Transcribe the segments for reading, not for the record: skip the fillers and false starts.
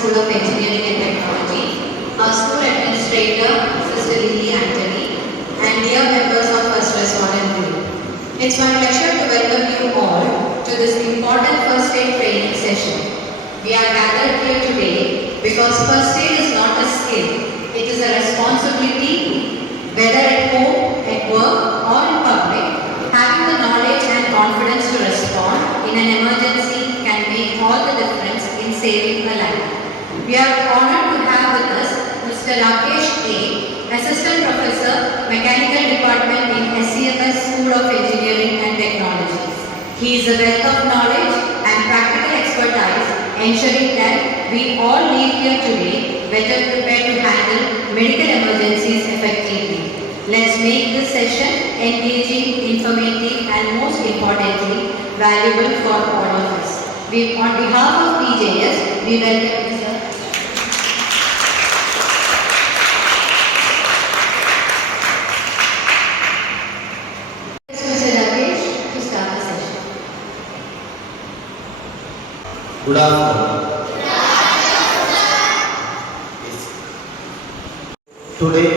School of Engineering and Technology, our school administrator, Sister Lily Anthony, and dear members of First Respondent Group. It's my pleasure to welcome you all to this important first aid training session. We are gathered here today because first aid is not a skill, it is a responsibility. Whether at home, at work, or in public, having the knowledge and confidence to respond in an emergency can make all the difference in saving a life. We are honored to have with us Mr. Rakesh A., Assistant Professor, Mechanical Department in SCFS School of Engineering and Technology. He is a wealth of knowledge and practical expertise, ensuring that we all leave here today better prepared to handle medical emergencies effectively. Let's make this session engaging, informative, and most importantly, valuable for all of us. On behalf of PJS, we welcome Mr. Rakesh to start the session. Good afternoon. Today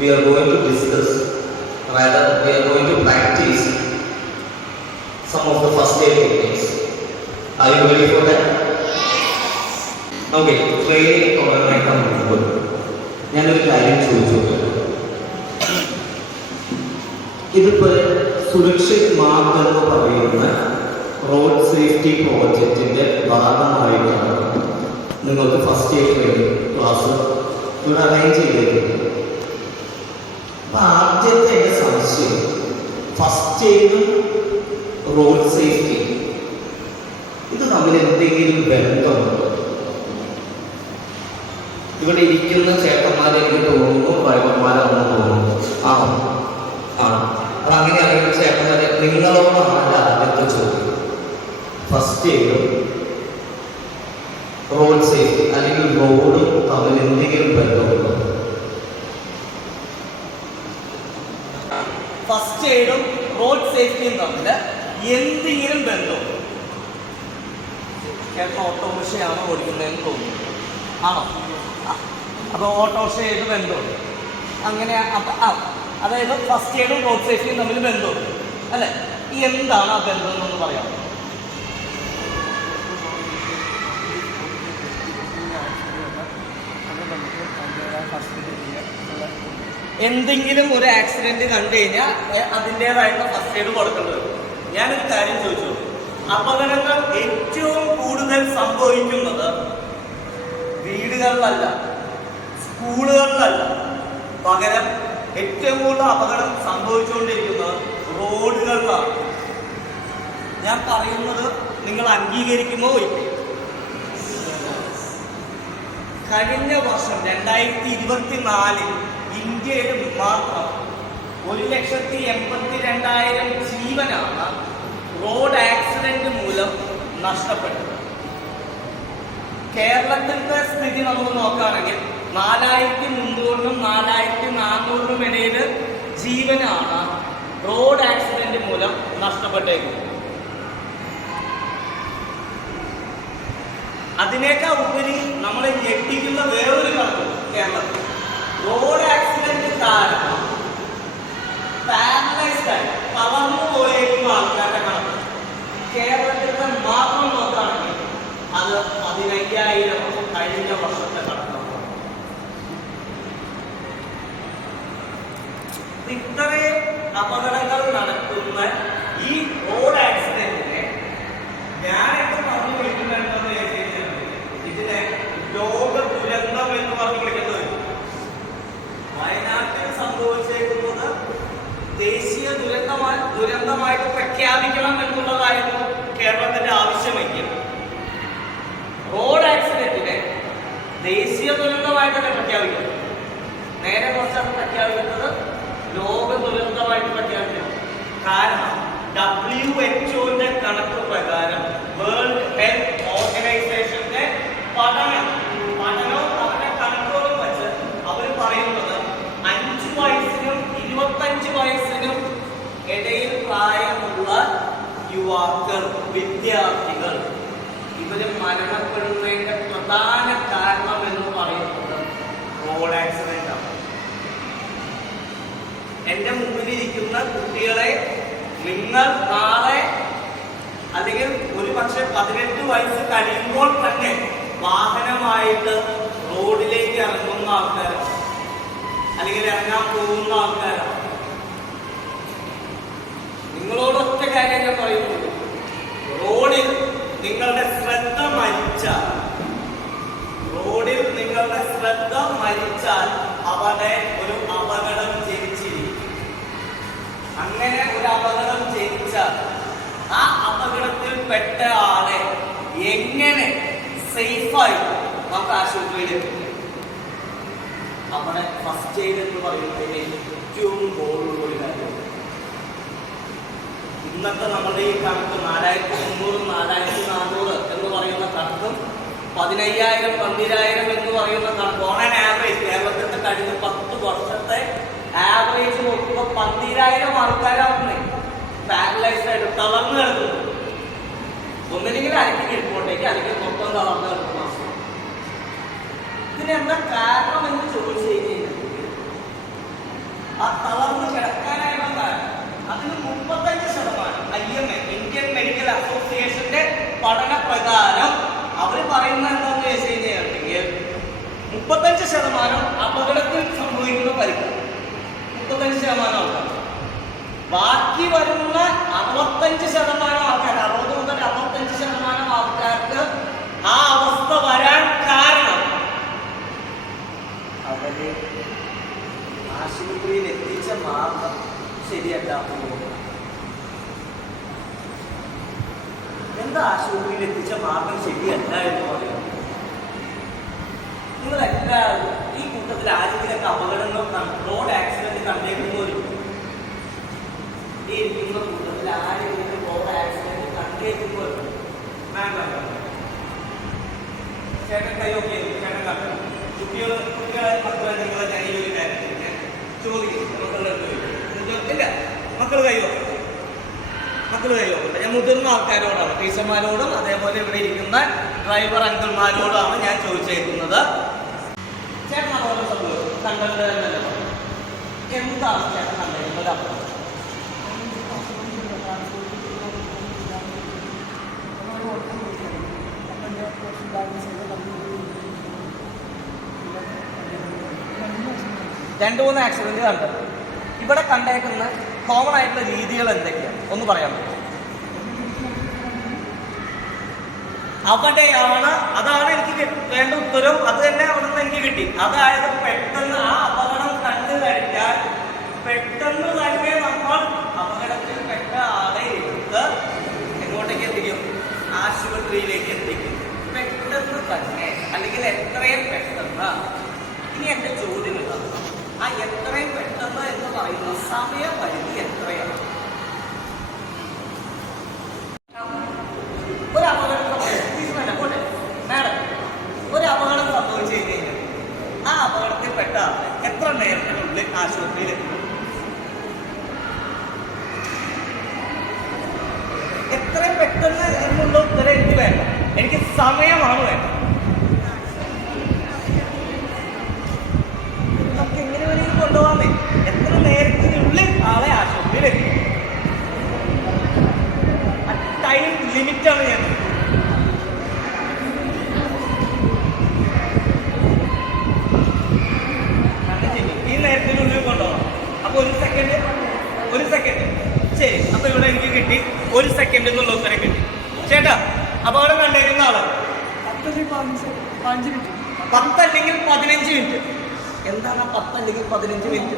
we are going to discuss, rather we are going to practice some of the first aid techniques. Are you ready for that? Yes. Okay, training തുടങ്ങാൻ മുമ്പ് ഞാനൊരു കാര്യം ചോദിച്ചോട്ടെ. ഇതിപ്പോൾ സുരക്ഷിത് മാർഗ് എന്ന് പറയുന്ന road safety പ്രോജക്റ്റിന്റെ ഭാഗമായിട്ടാണ് നിങ്ങൾക്ക് ഫസ്റ്റ് എയ്ഡ് ട്രെയിനിങ് ക്ലാസ് ഇവിടെ അറേഞ്ച് ചെയ്തിട്ടുണ്ട്. അപ്പൊ ആദ്യത്തെ എൻ്റെ സംശയം, ഫസ്റ്റ് എയ്ഡും റോഡ് സേഫ്റ്റി ഇത് തമ്മിൽ എന്തെങ്കിലും ബന്ധമുണ്ടോ? ഇവിടെ ഇരിക്കുന്ന ചേട്ടന്മാരെ എനിക്ക് തോന്നുന്നു ഡ്രൈവർമാരാണെന്ന് തോന്നുന്നു. ആണോ? ആണ്. അത് അങ്ങനെയാണെങ്കിൽ ചേട്ടന്മാരെ നിങ്ങളോടാണ് ആദ്യത്തെ ചോദ്യം. ഫസ്റ്റ് എയ്ഡും റോഡ് സേഫ്റ്റി അല്ലെങ്കിൽ റോഡും തമ്മിൽ എന്തെങ്കിലും ബന്ധമുണ്ടോ? ഫസ്റ്റ് എയ്ഡും റോഡ് സേഫ്റ്റിയും തമ്മിൽ എന്തെങ്കിലും ബന്ധമുണ്ടോ? ചേട്ടൻ ഓട്ടോറിക്ഷയാണ് ഓടിക്കുന്നതെന്ന് തോന്നുന്നു. ആണോ? അപ്പോൾ ഓട്ടോറിക്ഷയായിട്ട് ബന്ധമുണ്ട്. അങ്ങനെ അതായത് ഫസ്റ്റ് എയ്ഡും റോഡ് സേഫ്റ്റിയും തമ്മിൽ ബന്ധമുണ്ട് അല്ലേ? എന്താണ് ആ ബന്ധം എന്നൊന്ന് പറയാമോ? എന്തെങ്കിലും ഒരു ആക്സിഡന്റ് കണ്ടു കഴിഞ്ഞാൽ അതിൻ്റെതായിട്ടുള്ള ഫസ്റ്റ് എയ്ഡ് കൊടുക്കേണ്ടി വരും. ഞാനൊരു കാര്യം ചോദിച്ചു, അപകടങ്ങൾ ഏറ്റവും കൂടുതൽ സംഭവിക്കുന്നത് വീടുകളിലല്ല, സ്കൂളുകളിലല്ല, പകരം ഏറ്റവും കൂടുതൽ അപകടം സംഭവിച്ചുകൊണ്ടിരിക്കുന്നത് റോഡുകളിലാണ്. ഞാൻ പറയുന്നത് നിങ്ങൾ അംഗീകരിക്കുമോ ഇല്ലേ? കഴിഞ്ഞ വർഷം 2024 ഇന്ത്യയിൽ മാത്രം 1,82,000 ജീവനാണ് റോഡ് ആക്സിഡന്റ് മൂലം നഷ്ടപ്പെട്ടത്. കേരളത്തിന്റെ സ്ഥിതി നമുക്ക് നോക്കുകയാണെങ്കിൽ 4,300-നും 4,400-നും ഇടയിൽ ജീവനാണ് റോഡ് ആക്സിഡന്റ് മൂലം നഷ്ടപ്പെട്ടേക്കുന്നത്. അതിനേക്കാൾ ഉപരി നമ്മളെ ഞെട്ടിക്കുന്ന വേറൊരു കണക്ക് കേരളത്തിൽ റോഡ് ആക്സിഡന്റ് കാരണം പാരലൈസ്ഡ് ആയി തളർന്നു പോയേക്കുന്ന ആൾക്കാരുടെ കണക്ക് കേരളത്തിലെ മാത്രം നോക്കുകയാണെങ്കിൽ അത് 15,000 കഴിഞ്ഞ വർഷത്തെ കണക്കാണ്. ഇത്രയും അപകടങ്ങൾ നടക്കുന്ന ഈ റോഡ് ആക്സിഡന്റിനെ ഞാനൊക്കെ പറഞ്ഞു വിളിക്കുന്നതെന്ന് ചോദിച്ചു, ഇതിനെ ലോക ദുരന്തം എന്ന് പറഞ്ഞ് വിളിക്കേണ്ടി വരും. വയനാട്ടിൽ സംഭവിച്ചേക്കുന്നത് ദേശീയ ദുരന്തമായിട്ട് പ്രഖ്യാപിക്കണം എന്നുള്ളതായിരുന്നു കേരളത്തിന്റെ ആവശ്യമെങ്കിൽ റോഡ് ആക്സിഡന്റിനെ ദേശീയ ദുരന്തമായിട്ട് തന്നെ പ്രഖ്യാപിക്കണം. നേരെ കുറച്ചാണ് പ്രഖ്യാപിക്കുന്നത് ലോക ദുരന്തമായിട്ട് പ്രഖ്യാപിക്കണം. കാരണം WHO-ന്റെ കണക്ക് പ്രകാരം, വേൾഡ് ഹെൽത്ത് ഓർഗനൈസേഷന്റെ പഠനവും അവരുടെ കണക്കുകളും വെച്ച് അവർ പറയുന്നത് 5 വയസ്സിനും 25 വയസ്സിനും ഇടയിൽ പ്രായമുള്ള യുവാക്കൾ, വിദ്യാർത്ഥികൾ ഇവര് മരണപ്പെടുന്നതിന്റെ പ്രധാന കാരണം എന്ന് പറയുന്നത് റോഡ് ആക്സിഡന്റ് ആണ്. എന്റെ മുമ്പിലിരിക്കുന്ന കുട്ടികളെ നിങ്ങൾ നാളെ അല്ലെങ്കിൽ ഒരു പക്ഷെ 18 വയസ്സ് കഴിയുമ്പോൾ തന്നെ വാഹനമായിട്ട് റോഡിലേക്ക് ഇറങ്ങുന്ന ആൾക്കാരാണ്, അല്ലെങ്കിൽ ഇറങ്ങാൻ പോകുന്ന ആൾക്കാരാണ്. നിങ്ങളോടൊറ്റ കാര്യം ഞാൻ പറയുന്നുള്ളൂ, റോഡിൽ നിങ്ങളുടെ ശ്രദ്ധ മരിച്ചാൽ, റോഡിൽ നിങ്ങളുടെ ശ്രദ്ധ മരിച്ചാൽ അവിടെ ഒരു അപകടം ജനിച്ചിരിക്കും. അങ്ങനെ ഒരു അപകടം ജനിച്ചാൽ ആ അപകടത്തിൽ പെട്ട ആളെ എങ്ങനെ സേഫായി നമുക്ക് ആശുപത്രിയിൽ എത്തിക്കാം? അവിടെ ഫസ്റ്റ് എയ്ഡ് എന്ന് പറയുന്നതിന് ഏറ്റവും ബോധമുള്ള കാര്യം. ഇന്നത്തെ നമ്മുടെ ഈ കണക്ക് 4300 4400 എന്ന് പറയുന്ന കണക്കും 15000 12000 എന്ന് പറയുന്ന കണക്ക് ഓൺ ആൻ ആവറേജ് കേരളത്തിന്റെ കഴിഞ്ഞ 10 വർഷത്തെ ആവറേജ് നോക്കുമ്പോൾ 12000 ആൾക്കാരാവുന്നേ പാരലൈസ്ഡ് ആയിട്ട് തളർന്നു കിടക്കുന്നു. ഒന്നില്ലെങ്കിൽ അരയ്ക്ക് കീഴ്പോട്ടേക്ക് അല്ലെങ്കിൽ മൊത്തം തളർന്നു കിടക്കുന്ന അവസ്ഥ. ഇതിനെന്താ കാരണം എന്ന് ചോദിച്ചു കഴിഞ്ഞാൽ ആ തളർന്ന് കിടക്കാനായുള്ള കാരണം അതിന് 35% IMA ഇന്ത്യൻ മെഡിക്കൽ അസോസിയേഷന്റെ പഠന പ്രകാരം അവർ പറയുന്ന എന്താണെന്ന് വെച്ച് കഴിഞ്ഞിട്ടുണ്ടെങ്കിൽ 35% അപകടത്തിൽ സംഭവിക്കുന്ന പരിക്ക്, 35% ആൾക്കാർ. ബാക്കി വരുന്ന 65% ആൾക്കാർ, 60 മുതൽ 65% ആൾക്കാർക്ക് ആ അവസ്ഥ വരാൻ കാരണം അവര് ആശുപത്രിയിൽ എത്തിച്ച മാർഗം ശരിയല്ലാത്തത്. എന്താ ആശുപത്രിയിൽ എത്തിച്ച മാർഗം ശരിയല്ല എന്ന് പറയുന്നത്? നിങ്ങളെല്ലാവരും ഈ കൂട്ടത്തിൽ ആരെങ്കിലൊക്കെ അപകടങ്ങൾ റോഡ് ആക്സിഡന്റ് കണ്ടേക്കുന്നവരും, ഈ ഇരിക്കുന്ന കൂട്ടത്തിൽ ആരെങ്കിലും റോഡ് ആക്സിഡന്റ് കണ്ടേക്കുന്നവരും ചേട്ടൻ കൈയൊക്കെ ചേട്ടൻ കണ്ടു. കുട്ടികളെ മക്കളെ നിങ്ങളെ ഞാൻ ഈ ഒരു കാര്യം ഞാൻ ചോദിക്കും. ഇല്ല, മക്കൾ കൈയോ ഞാൻ മുതിർന്ന ആൾക്കാരോടാണ്, ടീച്ചർമാരോടും അതേപോലെ ഇവിടെ ഇരിക്കുന്ന ഡ്രൈവർ അങ്കിൾമാരോടാണ് ഞാൻ ചോദിച്ചേക്കുന്നത്. ചേട്ടൻ അതുപോലെ സംഭവം കണ്ടത് എന്നല്ല, എന്താണ് ചേട്ടൻ കണ്ടിരുന്നത്? അപകടം രണ്ടു മൂന്ന് ആക്സിഡന്റ് കണ്ടത്. ഇവിടെ കണ്ടേക്കുന്ന കോമൺ ആയിട്ടുള്ള രീതികൾ എന്തൊക്കെയാണ് ഒന്ന് പറയാൻ പറ്റും? അവിടെയാണ്, അതാണ് എനിക്ക് വേണ്ട ഉത്തരം. അത് തന്നെ അവിടെ നിന്ന് എനിക്ക് കിട്ടി. അതായത് പെട്ടെന്ന് ആ അപകടം കണ്ടു കഴിഞ്ഞാൽ പെട്ടെന്ന് തന്നെ നമ്മൾ അപകടത്തിൽ പെട്ട ആളെ എടുത്ത് എങ്ങോട്ടേക്ക് എത്തിക്കും? ആശുപത്രിയിലേക്ക് എത്തിക്കും. പെട്ടെന്ന് തന്നെ, അല്ലെങ്കിൽ എത്രയും പെട്ടെന്ന്. ഇനി എന്റെ ചോദ്യം ഇതാണ്, ആ എത്രയും പെട്ടെന്ന് എന്ന് പറയുന്ന സമയപരിധി എത്രയാണ്? ഒരു അപകടം മാഡം, ഒരു അപകടം സംഭവിച്ചു കഴിഞ്ഞാൽ ആ അപകടത്തിൽ പെട്ട ആളെ എത്ര നേരത്തിനുള്ളിൽ ആശുപത്രിയിൽ എത്തും? എത്രയും പെട്ടെന്ന് എന്നുള്ള ഉത്തരം എനിക്ക് വേണ്ട, എനിക്ക് സമയമാണ് വേണ്ടത്. നമുക്ക് എങ്ങനെ വേണമെങ്കിലും കൊണ്ടുപോകാമേ. എത്ര നേരത്തിനുള്ളിൽ ആളെ ആശുപത്രിയിൽ എത്തും? ടൈം ലിമിറ്റാണ് ഞാൻ. ഈ നേരത്തിനുള്ളിൽ കൊണ്ടുപോകാം. അപ്പൊ ഒരു സെക്കൻഡ് ശരി. അപ്പൊ ഇവിടെ എനിക്ക് കിട്ടി 1 സെക്കൻഡ് എന്നുള്ള ഉത്തരം കിട്ടി. ചേട്ടാ, അപകടം കണ്ടേക്കുന്ന ആള് 10 അല്ലെങ്കിൽ 15 മിനിറ്റ്. എന്താണ് 10 അല്ലെങ്കിൽ 15 മിനിറ്റ്?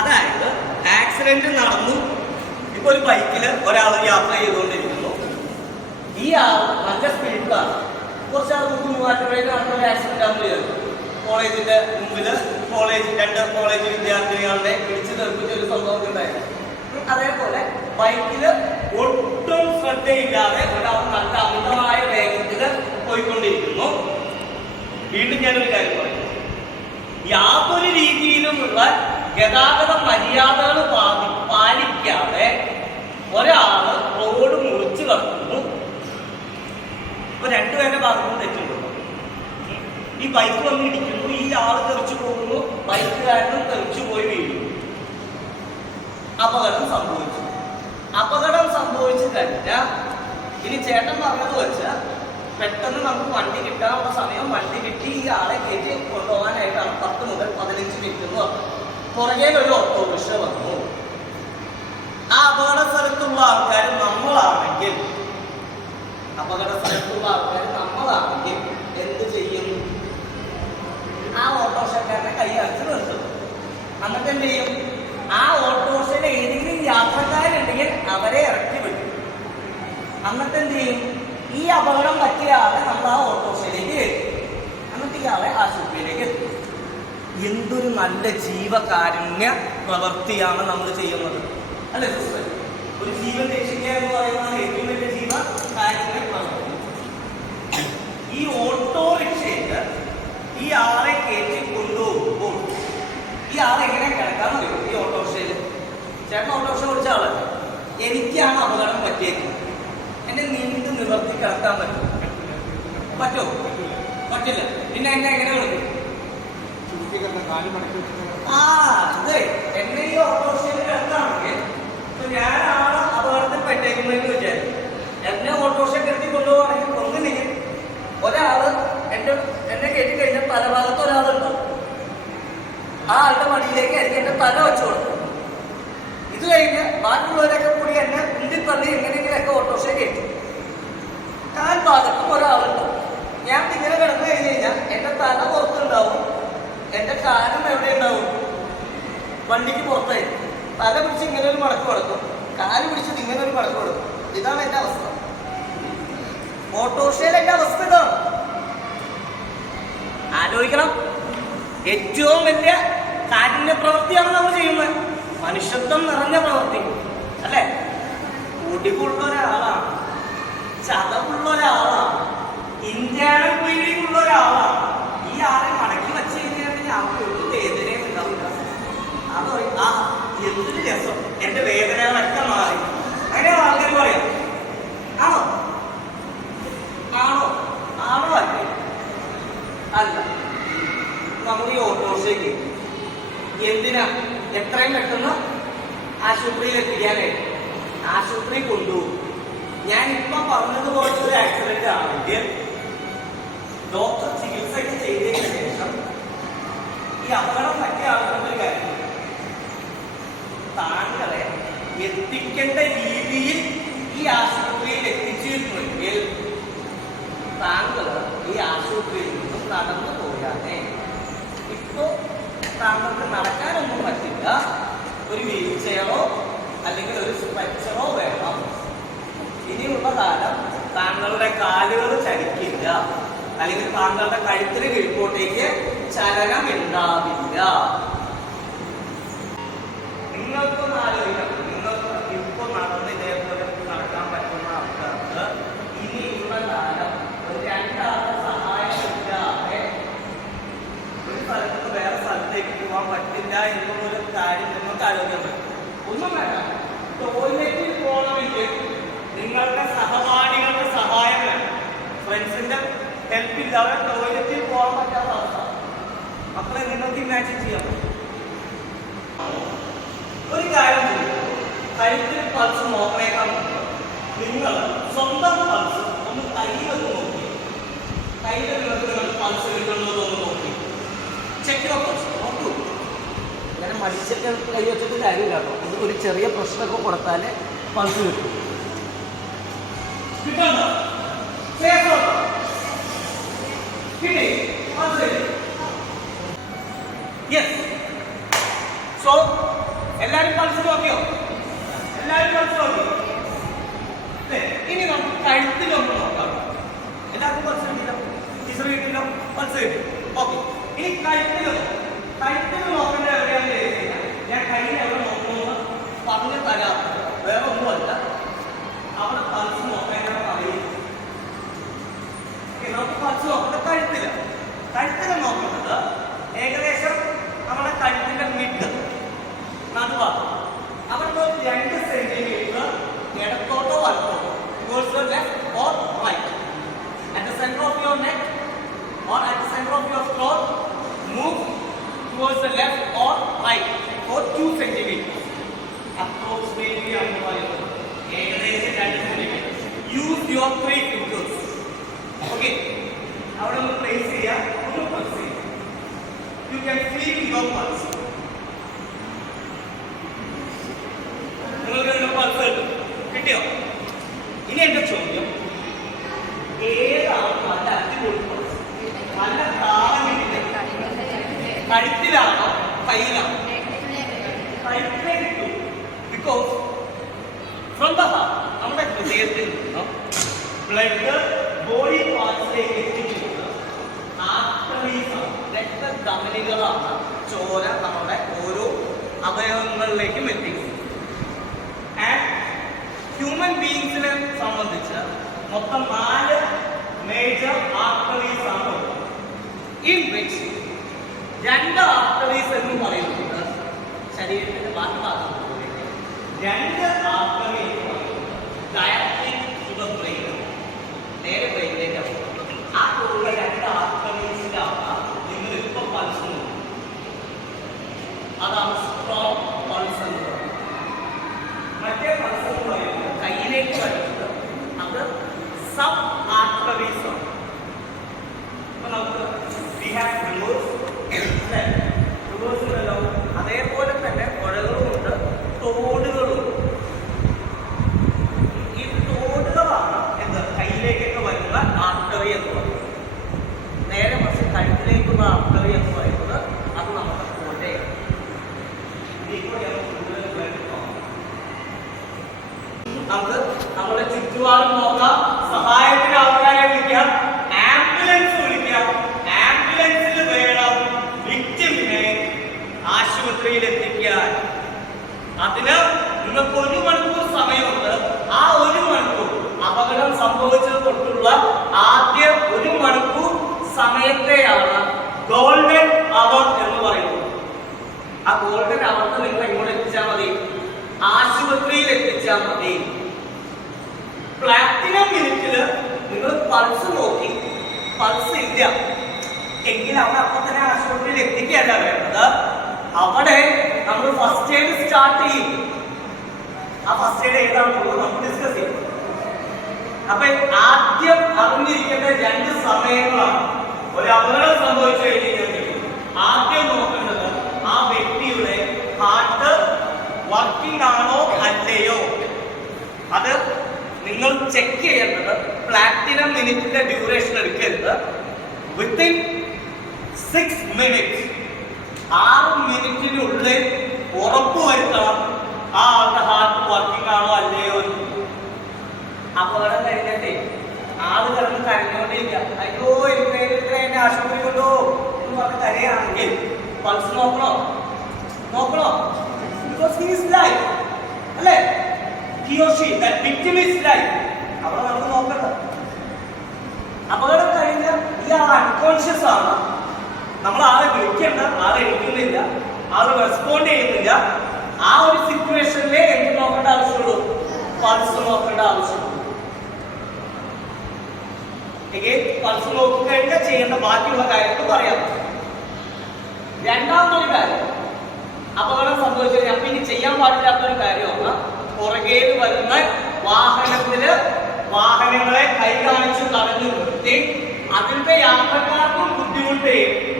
അതായത് ആക്സിഡന്റ് നടന്നു. ഇപ്പൊ ഒരു ബൈക്കിൽ ഒരാൾ യാത്ര ചെയ്തുകൊണ്ടിരിക്കുന്നു. ഈ ആൾ നല്ല സ്പീഡിലാണ്. കുറച്ചാൾ മൂവാറ്റുപുഴയിൽ നടന്നൊരു ആക്സിഡന്റ് ആണെന്ന് വിചാരിച്ചു. കോളേജിന്റെ മുമ്പില് രണ്ട് കോളേജ് വിദ്യാർത്ഥിനികളുടെ പിടിച്ചു തെറിപ്പിച്ച ഒരു സംഭവം ഉണ്ടായിരുന്നു. അതേപോലെ ബൈക്കില് ഒട്ടും ശ്രദ്ധയില്ലാതെ ഒരാൾ നല്ല അമിതമായ വേഗത്തിൽ പോയിക്കൊണ്ടിരിക്കുന്നു. വീണ്ടും ഞാനൊരു കാര്യം പറയുന്നു, യാതൊരു രീതിയിലുമുള്ള ഗതാഗത മര്യാദകൾ പാലിക്കാതെ ഒരാള് റോഡ് ബൈക്ക് വന്ന് ഇടിക്കുന്നു, ഈ ആള് തെറിച്ചു പോകുന്നു, ബൈക്കുകാരനും തെറിച്ചു പോയി വീഴുന്നു. അപകടം സംഭവിച്ചു. അപകടം സംഭവിച്ചു കഴിഞ്ഞാൽ ഇനി ചേട്ടൻ പറഞ്ഞത് വെച്ചാൽ പെട്ടെന്ന് നമുക്ക് വണ്ടി കിട്ടാനുള്ള സമയം, വണ്ടി കിട്ടി ഈ ആളെ കയറ്റി കൊണ്ടുപോകാനായിട്ടാണ് 10 മുതൽ 15 മിനിറ്റ് എന്ന് പറഞ്ഞു. പുറകെ ഒരു ഓട്ടോറിക്ഷ വന്നു. ആ അപകട സ്ഥലത്തുള്ള ആൾക്കാർ നമ്മളാണെങ്കിൽ എന്ത് ചെയ്യും? ആ ഓട്ടോറിക്ഷക്കാരനെ കൈ അടിച്ച് നിർത്തും. എന്നിട്ട് എന്ത് ചെയ്യും? ആ ഓട്ടോറിക്ഷയിൽ ഏതെങ്കിലും യാത്രക്കാരുണ്ടെങ്കിൽ അവരെ ഇറക്കി വിടും. എന്നിട്ട് എന്ത് ചെയ്യും? ഈ അപകടം പറ്റിയ ആളെ നമ്മൾ ആ ഓട്ടോറിക്ഷയിലേക്ക് കയറ്റും. എന്നിട്ട് ഇയാളെ ആശുപത്രിയിലേക്ക് എത്തും. എന്തൊരു നല്ല ജീവകാരുണ്യ പ്രവൃത്തിയാണ് നമ്മൾ ചെയ്യുന്നത്, അല്ലെ സിസ്റ്റർ? ഒരു ജീവൻ രക്ഷിക്കുക എന്ന് പറയുന്നത് ഏറ്റവും വലിയ ജീവകാരുണ്യ പ്രവൃത്തി. ഈ ഓട്ടോറിക്ഷയിൽ ഈ ആളെ കയറ്റി കൊണ്ടുപോകുമ്പോൾ ഈ ആളെ എങ്ങനെ കിടക്കാൻ അറിയോ? ഈ ഓട്ടോറിക്ഷയിൽ ചേട്ടൻ ഓട്ടോറിക്ഷ ഓടിച്ച ആളല്ലേ, എനിക്കാണ് അപകടം പറ്റിയേക്കുന്നത്, എന്നെ നീണ്ടു നിവർത്തി കിടക്കാൻ പറ്റുമോ? പറ്റില്ല. പിന്നെ എന്നെ എങ്ങനെ വിളിക്കും? അതെ, എന്നെ ഈ ഓട്ടോറിക്ഷയിൽ കിടത്താണെങ്കിൽ ഞാനാണ് അപകടത്തിൽ പറ്റേക്കുന്നതെന്ന് വിചാരിക്കും. എന്നെ ഓട്ടോറിക്ഷ കെട്ടി കൊണ്ടുപോകുകയാണെങ്കിൽ ഒന്നില്ലെങ്കിൽ ഒരാള് എന്നെ കെട്ടി കഴിഞ്ഞാൽ തലഭാഗത്ത് ഒരാളുണ്ടാവും. ആ ആളുടെ മടിയിലേക്ക് എനിക്ക് എന്റെ തല വെച്ചു കൊടുക്കും. ഇത് കഴിഞ്ഞ് ബാക്കിയുള്ളവരൊക്കെ കൂടി എന്നെ ഉന്തിത്തള്ളി എങ്ങനെയെങ്കിലൊക്കെ ഓട്ടോറിക്ഷ കയറ്റും. കാൽ ഭാഗത്തും ഒരാളുണ്ടാവും. ഞാൻ ഇങ്ങനെ കിടന്നു കഴിഞ്ഞ് കഴിഞ്ഞാൽ എന്റെ തല പുറത്തുണ്ടാവും, എന്റെ കാലും എവിടെ ഉണ്ടാവും? വണ്ടിക്ക് പുറത്തായിരിക്കും. തല പിടിച്ച് ഇങ്ങനെ ഒരു മടക്ക് കൊടുക്കും, കാല് പിടിച്ചത് ഇങ്ങനെ ഒരു മടക്ക് കൊടുക്കും. ഇതാണ് എന്റെ അവസ്ഥ. ഓട്ടോറിക്ഷയിൽ എന്റെ അവസ്ഥ ഇതാണ്. ആലോചിക്കണം. ഏറ്റവും വലിയ കാരുണ്യ പ്രവൃത്തിയാണ് നമ്മൾ ചെയ്യുന്നത്. മനുഷ്യത്വം നിറഞ്ഞ പ്രവൃത്തി, അല്ലെ? ഒടിവുള്ള ഒരാളാണ്, ചതവുള്ള ഒരാളാണ്, ഇന്റേണൽ ബ്ലീഡിംഗ് ഉള്ള ഒരാളാണ്. ഈ ആളെ മടക്കി വെച്ച് കഴിഞ്ഞാൽ അവർക്ക് ഒരു വേദനയും ഉണ്ടാവില്ല. അത് പറയും, ആ എന്തൊരു രസം, എന്റെ വേദനകളൊക്കെ മാറി. അങ്ങനെ ആൾക്കാർ പറയാം. ആണോ? ആണോ? ആണോ? അല്ലേ? അല്ല. നമ്മൾ ഈ ഓട്ടോറിക്ഷയ്ക്ക് എന്തിനാ എത്രയും പെട്ടെന്ന് ആശുപത്രിയിൽ എത്തിക്കാനായിട്ട് ആശുപത്രി കൊണ്ടുപോകും. ഞാൻ ഇപ്പൊ പറഞ്ഞതുപോലെ ഒരു ആക്സിഡന്റ് ആണെങ്കിൽ ഡോക്ടർ ചികിത്സയ്ക്ക് ചെയ്തതിനു ശേഷം ഈ അപകടം പറ്റിയ ആളുകളുടെ കാര്യം താങ്കളെ എത്തിക്കേണ്ട രീതിയിൽ ഈ ആശുപത്രിയിൽ എത്തിച്ചിരുന്നെങ്കിൽ താങ്കൾ ഈ ആശുപത്രിയിൽ നിന്നും നടന്നു പോയാലേ. ഇപ്പോ താങ്കൾക്ക് നടക്കാനൊന്നും പറ്റില്ല, ഒരു വീൽ ചെയറോ അല്ലെങ്കിൽ ഒരു സ്ട്രെച്ചറോ വേണം. ഇനിയുള്ള കാലം താങ്കളുടെ കാലുകൾ ചലിക്കില്ല, അല്ലെങ്കിൽ താങ്കളുടെ കഴുത്തിന് കീഴ്പോട്ടേക്ക് ചലനം ഉണ്ടാവില്ല. നിങ്ങൾക്കൊന്ന് ആലോചിക്കണം. നിങ്ങൾക്ക് ഇപ്പൊ നടന്ന് ഇതേപോലെ നടക്കാൻ പറ്റുന്ന ആൾക്കാർക്ക് ഇനിയുള്ള കാലം ഒരു 2 ആളുടെ സഹായമില്ലാതെ ഒരു സ്ഥലത്ത് നിന്ന് വേറെ സ്ഥലത്തേക്ക് പോകാൻ പറ്റില്ല എന്നുള്ളൊരു കാര്യം നിങ്ങൾക്ക് ആലോചിക്കാൻ പറ്റും. ഒന്നും വേണ്ട, ടോയ്ലറ്റിൽ പോകണമെങ്കിൽ നിങ്ങളുടെ സഹപാഠികളുടെ സഹായം വേണം. ഫ്രണ്ട്സിന്റെ ഹെൽപ്പ് ഇല്ലാതെ ടോയ്ലറ്റിൽ പോകാൻ പറ്റാത്ത അവസ്ഥ മക്കളെ നിങ്ങൾക്ക് ഇമാജിൻ ചെയ്യാൻ പറ്റും. ഒരു കാര്യം ചെയ്യും, കഴുത്തിൽ പൾസ് നോക്കണേക്കാൾ മുമ്പ് നിങ്ങൾ സ്വന്തം പൾസ് ഒന്ന് കയ്യിലൊന്ന് നോക്കി, കയ്യിൽ നിങ്ങൾ പൾസ് കിട്ടുന്നതൊന്ന് നോക്കി ചെക്ക് പൾസ് നോക്കൂ. അങ്ങനെ മടിച്ചിട്ട് കൈ വെച്ചിട്ട് കാര്യമില്ല കേട്ടോ. ഇത് ഒരു ചെറിയ പ്രശ്നമൊക്കെ കൊടുത്താൽ പൾസ് കിട്ടും. കിട്ടുന്നുണ്ടോ? കിട്ടി? യെസ്. സോ എല്ലാവരും പൾസ് നോക്കിയോ? എല്ലാവരും പൾസ് നോക്കി. ഇനി നമുക്ക് കഴുത്തിലൊന്ന് നോക്കാം. എല്ലാവർക്കും പൾസ് കിട്ടില്ല? ടീച്ചർ കിട്ടില്ല? പൾസ് കിട്ടി. ഓക്കെ. ഇനി കഴുത്തിൽ നോക്കേണ്ട എവിടെയാണെന്ന് ചോദിച്ചു കഴിഞ്ഞാൽ ഞാൻ കയ്യിൽ എവിടെ നോക്കണമെന്ന് പറഞ്ഞു തരാം. വേറെ ഒന്നുമല്ല, അവിടെ പൾസ് നോക്കേണ്ട പറയും. നമുക്ക് പൾസ് നോക്കേണ്ടത് കഴുത്തില് നോക്കേണ്ടത് ഏകദേശം നമ്മുടെ കഴുത്തിന്റെ മിഡ് നടുവാണ്. അവിടെ 2 സെന്റിമീറ്റർ ഇടത്തോട്ടോ വലത്തോട്ടോ, towards the left or right, at the center of your neck or at the center of your safely ആണെന്ന് പറയുന്നത് ഏകദേശം 2 centimetre. Use your 3 fingers. Okay, അവിടെ ഒന്ന് പ്ലേസ് ചെയ്യാം, ഒന്ന് പ്രസ് ചെയ്യാം. You can feel your pulse. നിങ്ങൾക്ക് പൾസ് കിട്ടിയോ? ഇനി എന്റെ ചോദ്യം, ഏതാണ് നല്ല അടിപൊളി പൾസ്? നല്ല താളം കിട്ടില്ല, കഴുത്തിലാണോ കയ്യിലാണോ? കഴുത്തിലേ കിട്ടൂ. ബിക്കോസ് ഫ്രം ദ ഹാർട്ട്, നമ്മുടെ ഹൃദയത്തിൽ നിന്നും ബ്ലഡ് ബോഡി പാർട്സിലേക്ക് എത്തിക്കുന്നത് ആർട്ടറീസാണ്, രക്തധമനികളാണ് ചോര നമ്മുടെ ഓരോ അവയവങ്ങളിലേക്കും എത്തിക്കുന്നത്. ആൻഡ് ഹ്യൂമൻ ബീയിങ്സിനെ സംബന്ധിച്ച് മൊത്തം 4 മേജർ ആർട്ടറീസ് ആണ്, ഇൻ വിച്ച് 2 ആർട്ടറീസ് എന്ന് പറയുന്നത് ശരീരത്തിന്റെ ബാക്കി ഭാഗം, 2 ആർട്ടറി എന്ന് പറയുന്നത് ഡയറക്ട്ലി ടു ദ ബ്രെയിൻ, നേരെ ബ്രെയിനിലേക്ക്. ആ ഉള്ള 2 ആർട്ടറീസിലാണ് നിങ്ങൾ ഇപ്പം പൾസ് നോക്കുന്നത്. അതാണ് സ്ട്രോങ് പൾസ് എന്ന് പറയുന്നത്. മറ്റേ പൾസ് എന്ന് പറയുന്നത് കയ്യിലേക്ക് വരുന്നത് അത് സബ് ആർട്ടറീസ് ആണ്. അപ്പൊ നമുക്ക് വി ഹാവ് റിവേഴ്സ്, റിവേഴ്സ് ഉണ്ടല്ലോ. അതേപോലെ തന്നെ കുഴകളുമുണ്ട്, തോടുകളുമുണ്ട്. ഈ തോടുകളാണ് എന്ത് കയ്യിലേക്കൊക്കെ വരുന്ന ആർട്ടറി എന്ന് പറയുന്നത്. നേരെ മറിച്ച് കഴുത്തിലേക്കുള്ള ആർട്ടറി എന്ന് പറയുന്നത് അത് നമ്മുടെ കോട്ടയാണ്. നമുക്ക് നമ്മുടെ ചുറ്റുപാടും നോക്കാം, സഹായത്തിന് ആൾക്കാരെ വിളിക്കാം, ആംബുലൻസ് വിളിക്കാം. ആംബുലൻസിൽ വേണം വിക്ടിമിനെ ആശുപത്രിയിൽ എത്തിക്കാൻ. അതിന് നിങ്ങൾക്ക് 1 മണിക്കൂർ സമയമുണ്ട്. ആ 1 മണിക്കൂർ അപകടം സംഭവിച്ചത് തൊട്ടുള്ള ആദ്യ 1 മണിക്കൂർ സമയത്തെയാണ് ഗോൾഡൻ അവർ എന്ന് പറയുന്നത്. ആ ഗോൾഡൻ അവർക്ക് നിങ്ങൾ എങ്ങോട്ട് എത്തിച്ചാൽ മതി? ആശുപത്രിയിൽ എത്തിച്ചാൽ മതി. പ്ലാറ്റിനം മിനിറ്റില് നിങ്ങൾ പൾസ് നോക്കി, പൾസ് ഇല്ല എങ്കിൽ അവിടെ അപ്പൊ തന്നെ ആശുപത്രിയിൽ എത്തിക്കുകയല്ല വേണ്ടത്. അവിടെ നമ്മൾ ഫസ്റ്റ് എയ്ഡ് സ്റ്റാർട്ട് ചെയ്യും. ആ ഫസ്റ്റ് എയ്ഡ് ഏതാണെന്നുള്ളത് നമുക്ക് ഡിസ്കസ് ചെയ്യും. അപ്പൊ ആദ്യം അറിഞ്ഞിരിക്കേണ്ട 2 സമയങ്ങളാണ്. ഒരു അപകടം സംഭവിച്ചു കഴിഞ്ഞിട്ടുണ്ടെങ്കിൽ ആദ്യം നോക്കേണ്ടത് ആ വ്യക്തിയുടെ ഹാർട്ട് വർക്കിംഗ് ആണോ അല്ലയോ. അത് നിങ്ങൾ ചെക്ക് ചെയ്യേണ്ടത് പ്ലാറ്റിനം മിനിറ്റിന്റെ ഡ്യൂറേഷൻ എടുക്കരുത്. വിത്തിൻ 6 മിനിറ്റ്സ്, 6 മിനിറ്റിനുള്ളിൽ ഉറപ്പുവരുത്തണം ആ ആളുടെ ഹാർട്ട് വർക്കിംഗ് ആണോ അല്ലയോ. അപകടം കഴിഞ്ഞിട്ടേ ആള് കിടന്ന് കരഞ്ഞോണ്ടിരിക്കുക, അയ്യോ എന്നെ ആശുപത്രി കൊണ്ടോ എന്ന് പറഞ്ഞ് കരയാണെങ്കിൽ പൾസ് നോക്കണോ? Because he is live, അല്ലേ? He or she, that victim is live. അവിടെ നമുക്ക് നോക്കണ്ട. അപകടം കഴിഞ്ഞ ഇയാൾ അൺകോൺഷ്യസ് ആണ്. നമ്മൾ ആളെ വിളിക്കേണ്ട, ആളെ എടുക്കുന്നില്ല, ആള് റെസ്പോണ്ട് ചെയ്യുന്നില്ല. ആ ഒരു സിറ്റുവേഷനിലേ എന്ത് നോക്കേണ്ട ആവശ്യമുള്ളൂ? പൾസ് നോക്കേണ്ട ആവശ്യമുള്ളൂ. പൾസ് നോക്കിക്കഴിഞ്ഞാൽ ചെയ്യേണ്ട ബാക്കിയുള്ള കാര്യങ്ങൾ പറയാം. രണ്ടാമതൊരു കാര്യം, അപകടം സംഭവിച്ചു കഴിഞ്ഞാൽ പിന്നെ ചെയ്യാൻ പാടില്ലാത്തൊരു കാര്യമാണ് പുറകെ വരുന്ന വാഹനങ്ങളെ കൈ കാണിച്ച് തടഞ്ഞു നിർത്തി അതിന്റെ യാത്രക്കാർക്കും ബുദ്ധിമുട്ട്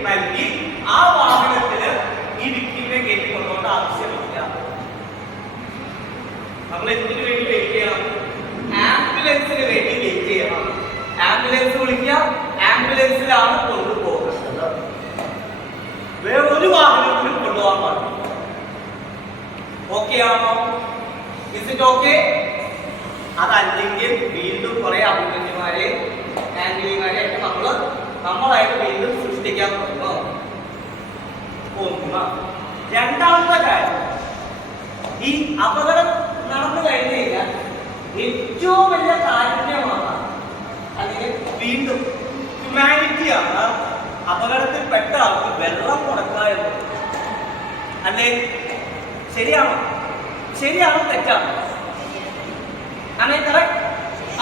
നൽകി ആ വാഹനത്തിന് ഈ വിക്ടിമിനെ കയറ്റി കൊണ്ടുപോകേണ്ട ആവശ്യമില്ല. നമ്മൾ എന്തിനു വേണ്ടി വെയിറ്റ് ചെയ്യണം? ആംബുലൻസിന് വേണ്ടി വെയിറ്റ് ചെയ്യണം. ആംബുലൻസ് വിളിക്കുക, ആംബുലൻസിലാണ് കൊണ്ടുപോകേണ്ടത്. വേറൊരു വാഹനത്തിനും കൊണ്ടുപോകാൻ പാടില്ല. ഓക്കെ ആണോ? Is it okay? അതല്ലെങ്കിൽ വീണ്ടും കുറെ അഭിമന്യമാരെ ആംഗിലിമാരെ ഒക്കെ നമ്മളായിട്ട് വീണ്ടും സൃഷ്ടിക്കാൻ തുടങ്ങും. ഒന്ന്. രണ്ടാമത്തെ കാര്യം, ഈ അപകടം നടന്നു കഴിഞ്ഞു കഴിഞ്ഞാൽ ഏറ്റവും വലിയ കാരുണ്യമാണ്, അല്ലെങ്കിൽ വീണ്ടും ഹ്യൂമാനിറ്റിയാണ് അപകടത്തിൽ പെട്ട ആൾക്ക് വെള്ളം കൊടുക്കുക എന്നത്. അല്ലേ? ശരിയാണോ തെറ്റാണോ? അങ്ങനെ കറക്റ്റ്.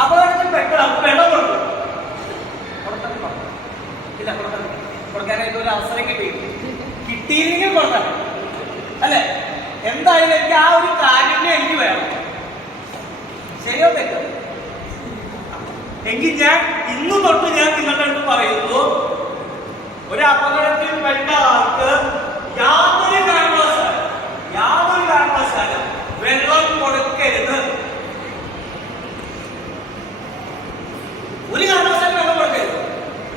അപകടത്തിൽ പെട്ട ആൾക്ക് വെള്ളം കൊടുക്കും. ഇല്ല, കൊടുക്കാനായിട്ട് ഒരു അവസരം കിട്ടിയില്ലെങ്കിൽ കൊടുക്കാൻ, അല്ലേ? എന്തായാലും എനിക്ക് ആ ഒരു കാര്യം എനിക്ക് വേണം. ശരിയോ തെറ്റോ? എങ്കിൽ ഞാൻ ഇന്ന് തൊട്ട് ഞാൻ നിങ്ങളുടെ അടുത്ത് പറയുന്നു, ഒരു അപകടത്തിൽ പെട്ട ആൾക്ക് യാതൊരു കാരണവശാലും വെള്ളം കൊടുക്കരുത്. ഒരു കാരണവശാലും വെള്ളം കൊടുക്കരുത്.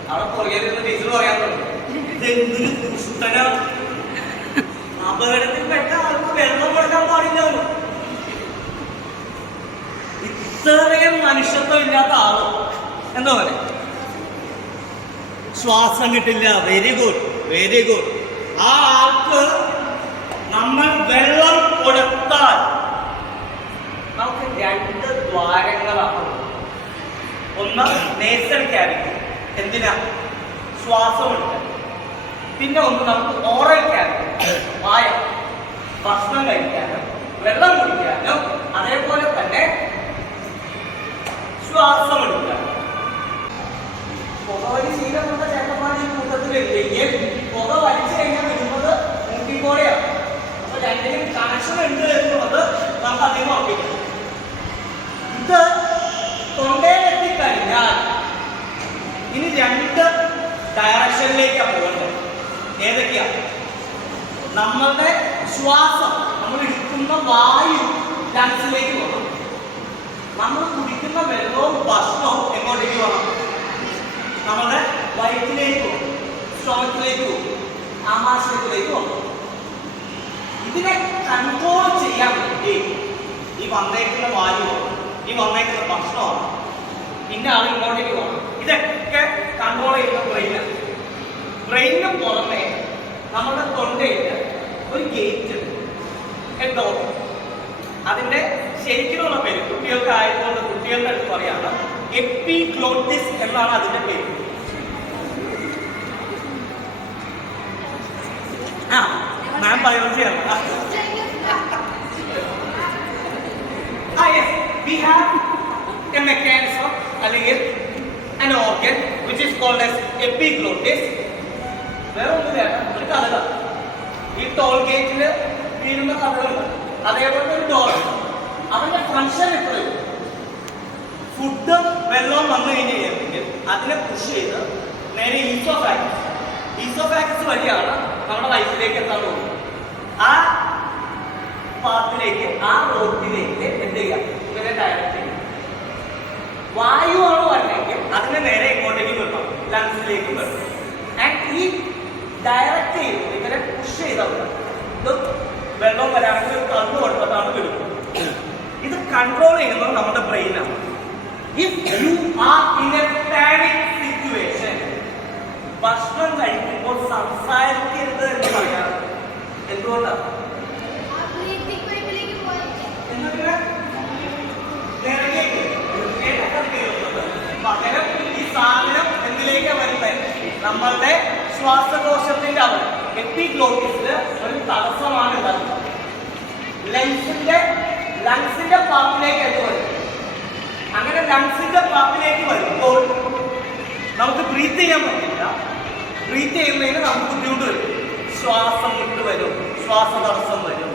അവിടെ പുറകെ ടീച്ചർ പറയാൻ തുടങ്ങി, ഇതെന്തൊരു ദുഷ്ടനാണ്, അപകടത്തിൽപ്പെട്ട ആൾക്ക് വെള്ളം കൊടുക്കാൻ പാടില്ലല്ലോ. ഇത്രയും മനുഷ്യത്വം ഇല്ലാത്ത ആള് എന്താ പറയുക, ശ്വാസം കിട്ടില്ല. Very good, very good. ആ ആൾക്ക് നമ്മൾ വെള്ളം കൊടുത്താൽ നമുക്ക് 2 ദ്വാരങ്ങളാണ്. ഒന്ന് നേസൽ ക്യാവിറ്റി, എന്തിനാ? ശ്വാസം എടുക്കാൻ. പിന്നെ ഒന്ന് നമുക്ക് ഓറൽ ക്യാവിറ്റി, വായ, ഭക്ഷണം കഴിക്കാനും വെള്ളം കുടിക്കാനും അതേപോലെ തന്നെ ശ്വാസം എടുക്കാൻ. പുക വലി ശീലമുള്ള ചേട്ടന്മാരുടെ കൂട്ടത്തിലില്ലെങ്കിൽ പുക വലിച്ചു കഴിഞ്ഞാൽ വരുന്നത് മൂക്കിക്കോടെയാണ്. അപ്പൊ രണ്ടിനും കണക്ഷൻ ഉണ്ട് എന്നുള്ളത് നമുക്ക് അധികം ഉറപ്പിക്കണം. ഇത് തൊണ്ടയിലെത്തിക്കഴിഞ്ഞാൽ ഇനി 2 ഡയറക്ഷനിലേക്കാണ് പോകേണ്ടത്. ഏതൊക്കെയാ? നമ്മളുടെ ശ്വാസം, നമ്മൾ എടുക്കുന്ന വായു ലങ്സിലേക്ക് പോകണം. നമ്മൾ കുടിക്കുന്ന വെള്ളവും ഭക്ഷണവും എങ്ങോട്ടേക്ക് പോകണം? നമ്മുടെ വയറ്റിലേക്ക് പോകും, സ്റ്റൊമക്കിലേക്ക് പോകും, ആമാശയത്തിലേക്ക് പോകും. ഇതിനെ കൺട്രോൾ ചെയ്യാൻ വേണ്ടി ഈ വന്നേക്കുന്ന വായുവാണ്, ഈ വന്നേക്കുന്ന ഭക്ഷണമാണ്, പിന്നെ അത് ഇങ്ങോട്ടേക്ക് പോകണം. ഇതൊക്കെ കൺട്രോൾ ചെയ്യുന്ന ബ്രെയിനാണ്. ബ്രെയിനിന് പുറമെ നമ്മുടെ തൊണ്ടയിൽ ഒരു ഗേറ്റ് ഉണ്ട്, കേട്ടോ. അതിന്റെ ശരിക്കുള്ള പേര് കുട്ടികൾക്ക് ആയതുകൊണ്ട് കുട്ടികളുടെ അടുത്ത് പറയാണ് എപ്പിഗ്ലോട്ടിസ് എന്നാണ് അതിന്റെ പേര്. മാം പറയുന്നത് ചെയ്യണം. Yes, we have a mechanism അല്ലെങ്കിൽ an organ which is called as epiglottis. വേറെ ഒന്നുമില്ല, ഒരു കഥ. ഈ ടോൾ ഗേറ്റില് വീഴുന്ന കഥകളുണ്ട്. അതേപോലെ ഒരു ഡോർ, അവന്റെ ഫംഗ്ഷൻ എപ്പോഴും ഫുഡ് വെള്ളം വന്നു കഴിഞ്ഞ് കഴിഞ്ഞിട്ടുണ്ടെങ്കിൽ അതിനെ പുഷ് ചെയ്ത് നേരെ ഈസോഫാക്സ് വഴിയാണ് നമ്മുടെ വയറ്റിലേക്ക് എത്താൻ പോകുന്നത്. ആ പാത്തിലേക്ക്, ആ റോഡിലേക്ക് എന്ത് ചെയ്യാം, ഇവരെ ഡയറക്റ്റ് ചെയ്യും. വായുവാണ് വരണമെങ്കിൽ അതിനെ നേരെ ഇങ്ങോട്ടേക്ക് വരണം, ലങ്സിലേക്ക് വരണം. ആൻഡ് ഈ ഡയറക്റ്റ് ചെയ്ത് ഇവരെ പുഷ് ചെയ്തവർ ഇത് വെള്ളം വരാണെങ്കിൽ കണ്ണു കൊടുത്തിട്ടാണ് വരുന്നത്. ഇത് കൺട്രോൾ ചെയ്യുന്നത് നമ്മുടെ ബ്രെയിനാണ്. If you are in a panic situation, ഭക്ഷണം കഴിക്കുമ്പോൾ സംസാരിക്കരുത് എന്ന് പറയാറ്. എന്തുകൊണ്ടാണ്? പകരം ഈ സാധനം എന്തിലേക്ക് വരുന്നത്? നമ്മളുടെ ശ്വാസകോശത്തിന്റെ അവിടെ എപ്പിഗ്ലോട്ടിസില് ഒരു തടസ്സമാണ് ഉണ്ടാകുന്നത്. ലങ്സിന്റെ പാപ്പിലേക്ക് അത് വരും. അങ്ങനെ ലങ്സിന്റെ പാപ്പിലേക്ക് വരുമ്പോൾ നമുക്ക് ബ്രീത്ത് ചെയ്യാൻ പറ്റില്ല. ബ്രീത്ത് ചെയ്യുന്നതിന് നമുക്ക് ബുദ്ധിമുട്ട് വരും, ശ്വാസം വിട്ട് വരും, ശ്വാസതടസ്സം വരും.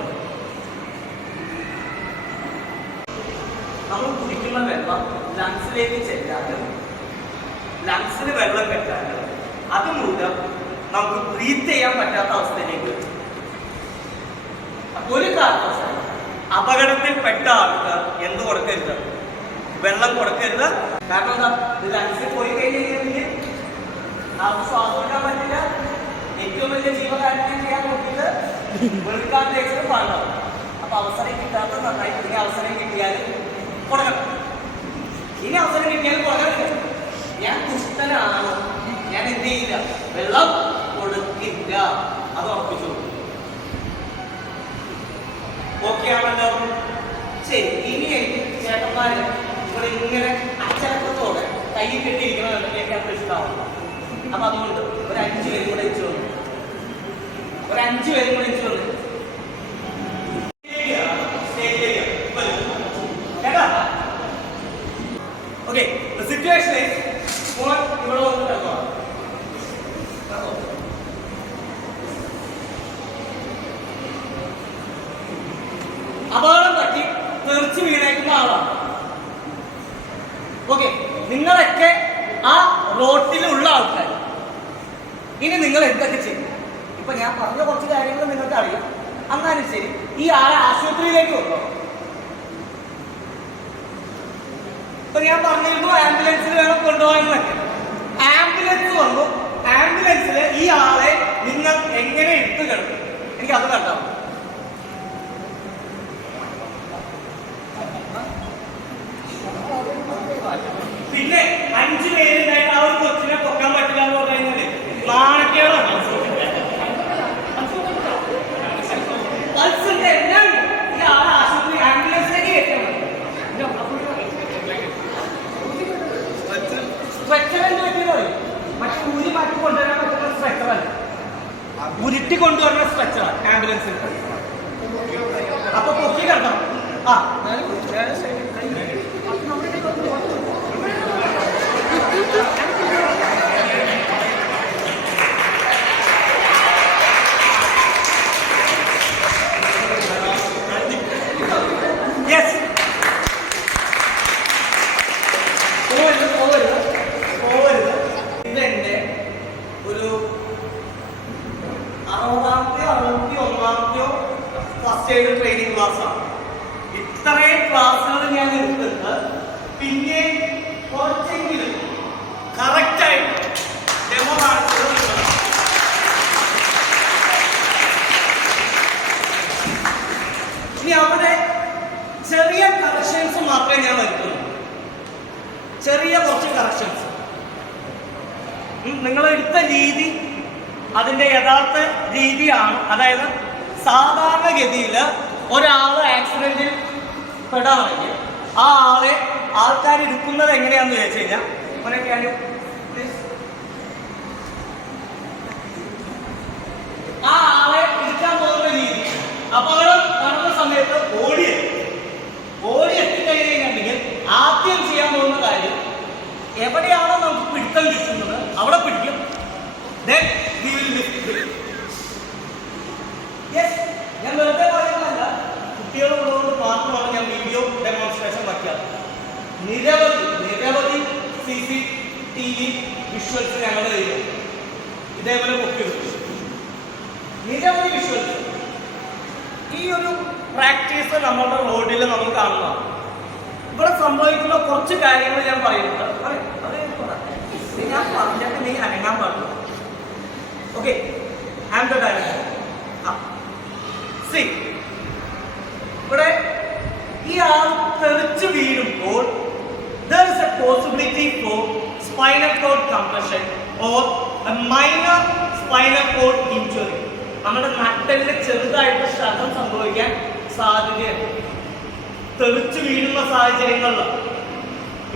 നമ്മൾ കുടിക്കുന്ന വെള്ളം ലങ്സിലേക്ക് ചെല്ലാനും ലങ്സിന് വെള്ളം കെട്ടാനും അതുമൂലം നമുക്ക് ബ്രീത്ത് ചെയ്യാൻ പറ്റാത്ത അവസ്ഥയിലേക്ക് വരും. ഒരു കാരണവശാലും അപകടത്തിൽപ്പെട്ട ആൾക്ക് എന്ത് കൊടുക്കരുത്? വെള്ളം കൊടുക്കരുത്. കാരണം എന്താ? ലങ്സിൽ പോയി കഴിഞ്ഞിട്ടുണ്ടെങ്കിൽ നമുക്ക് ശ്വാസം എടുക്കാൻ പറ്റില്ല. ഏറ്റവും വലിയ ജീവകാരുണ്യം ചെയ്യാൻ നോക്കിയിട്ട് വെളുക്കാൻ തേച്ചത് പാടാവും. അപ്പൊ അവസരം കിട്ടാത്ത നന്നായി. ഇനി അവസരം കിട്ടിയാലും കൊടുക്കണം, ഇനി അവസരം കിട്ടിയാലും കൊടുക്കണം. ഞാൻ ദുഷ്ടനാണ്, ഞാൻ എന്ത് ചെയ്യില്ല, വെള്ളം കൊടുക്കില്ല. അത് ഉറപ്പിച്ചു. ഓക്കെ ആണല്ലോ? ശരി. ഇനി എനിക്ക് ചേട്ടന്മാര് ഇവിടെ ഇങ്ങനെ അച്ചടക്കത്തോടെ കൈ കെട്ടിയിരിക്കണമെന്ന് എനിക്ക് അത്ര ഇഷ്ടമാവുന്നു. അപ്പൊ അതുകൊണ്ട് ഒരു 5 പേരും കൂടെ ഇച്ചു വന്നു, ഒരു 5 പേരും കൂടെ ഇച്ചു വന്നു. ഓക്കെ, സിറ്റുവേഷൻ ഇവിടെ വന്നിട്ടോ. ഇനി നിങ്ങൾ എന്തൊക്കെ ചെയ്യും? ഇപ്പൊ ഞാൻ പറഞ്ഞ കുറച്ച് കാര്യങ്ങൾ നിങ്ങൾക്ക് അറിയാം. എന്നാലും ശരി, ഈ ആളെ ആശുപത്രിയിലേക്ക് കൊണ്ടുപോകും. ഇപ്പൊ ഞാൻ പറഞ്ഞിരുന്നു ആംബുലൻസിൽ വേണം കൊണ്ടുപോകാനൊക്കെ. ആംബുലൻസ് വന്നു. ആംബുലൻസിൽ ഈ ആളെ നിങ്ങൾ എങ്ങനെ ഇട്ട് കിടക്കും? എനിക്ക് അത് കണ്ടോ. പിന്നെ 5 പേരുണ്ടായിട്ട് ആ ഒരു കൊച്ചിനെ പൊക്കാൻ പറ്റില്ല എന്ന് പറഞ്ഞു കഴിഞ്ഞാല് നാണക്കേടാണ്. പൾസിന്റെ എല്ലാം ഈ ആളെ ആശുപത്രി ആംബുലൻസിലേക്ക് കയറ്റണം. സ്ട്രെച്ചർ എന്ന് പറ്റിയത് പറയും. മറ്റേ ഊരി മാറ്റി കൊണ്ടുവരാൻ പറ്റുന്ന സ്ട്രെച്ചറല്ല, ഉരുട്ടി കൊണ്ടുവരുന്ന സ്ട്രെച്ചറാണ് ആംബുലൻസിൽ. അപ്പൊ പൊക്കി കിടക്കണം. ആ യെസ്, പോവരുത്. ഇതെന്റെ ഒരു 60ാമത്തെയോ 61ാമത്തെയോ ഫസ്റ്റ് എയ്ഡ് ട്രെയിനിങ് ക്ലാസ്സാണ്. ഇത്രയും ക്ലാസ്സുകൾ ഞാൻ എടുത്തിട്ട് പിന്നെ കുറച്ചെങ്കിലും കറക്റ്റായിട്ട് ഡെമോ കാണിച്ചത്. ഇനി അവിടെ ചെറിയ കറക്ഷൻസ് മാത്രമേ ഞാൻ വരുത്തുള്ളൂ. ചെറിയ കുറച്ച് കറക്ഷൻസ്. നിങ്ങൾ എടുത്ത രീതി അതിന്റെ യഥാർത്ഥ രീതിയാണ്. അതായത് സാധാരണഗതിയിൽ ഒരാൾ ആക്സിഡന്റിൽ പെടാണെങ്കിൽ ആ ആളെ ആൾക്കാർ എടുക്കുന്നത് എങ്ങനെയാണെന്ന് ചോദിച്ചു കഴിഞ്ഞാൽ ആ ആളെ എടുക്കാൻ പോകുന്ന രീതി അപകടം നടന്ന സമയത്ത് ഓടി എത്തിക്കഴിഞ്ഞിട്ടുണ്ടെങ്കിൽ ആദ്യം ചെയ്യാൻ പോകുന്ന കാര്യം എവിടെയാണോ നമുക്ക് പിടുത്തം കിട്ടുന്നത് അവിടെ പിടിക്കും. ഞാൻ വെറുതെ പറയുന്നതല്ല, കുട്ടികളുള്ളതുകൊണ്ട് മാത്രമാണ് ഞാൻ വീഡിയോ ഡെമോൺസ്ട്രേഷൻ വയ്ക്കാറ്. നിരവധി CCTV വിഷ്വൽസ് ഞങ്ങളുടെ കയ്യിൽ ഇതേപോലെ പൊക്കിയെടുക്കും. നിരവധി വിഷ്വൽസ്. ഈ ഒരു പ്രാക്ടീസ് നമ്മളുടെ റോഡിൽ നമ്മൾ കാണുന്നതാണ്. ഇവിടെ സംഭവിക്കുന്ന കുറച്ച് കാര്യങ്ങൾ ഞാൻ പറയുന്നുണ്ട്. ഞാൻ പറഞ്ഞിട്ട് നീ അനങ്ങാൻ പാടില്ല. ഓക്കെ, ഇവിടെ ഈ ആൾ തെറിച്ച് വീഴുമ്പോൾ there is a possibility for spinal cord compression or a minor spinal cord injury. നമ്മുടെ നട്ടലിന് ചെറുതായിട്ട് ക്ഷതം സംഭവിക്കാൻ സാധ്യതയുണ്ട് തെറിച്ച് വീഴുന്ന സാഹചര്യങ്ങളിൽ.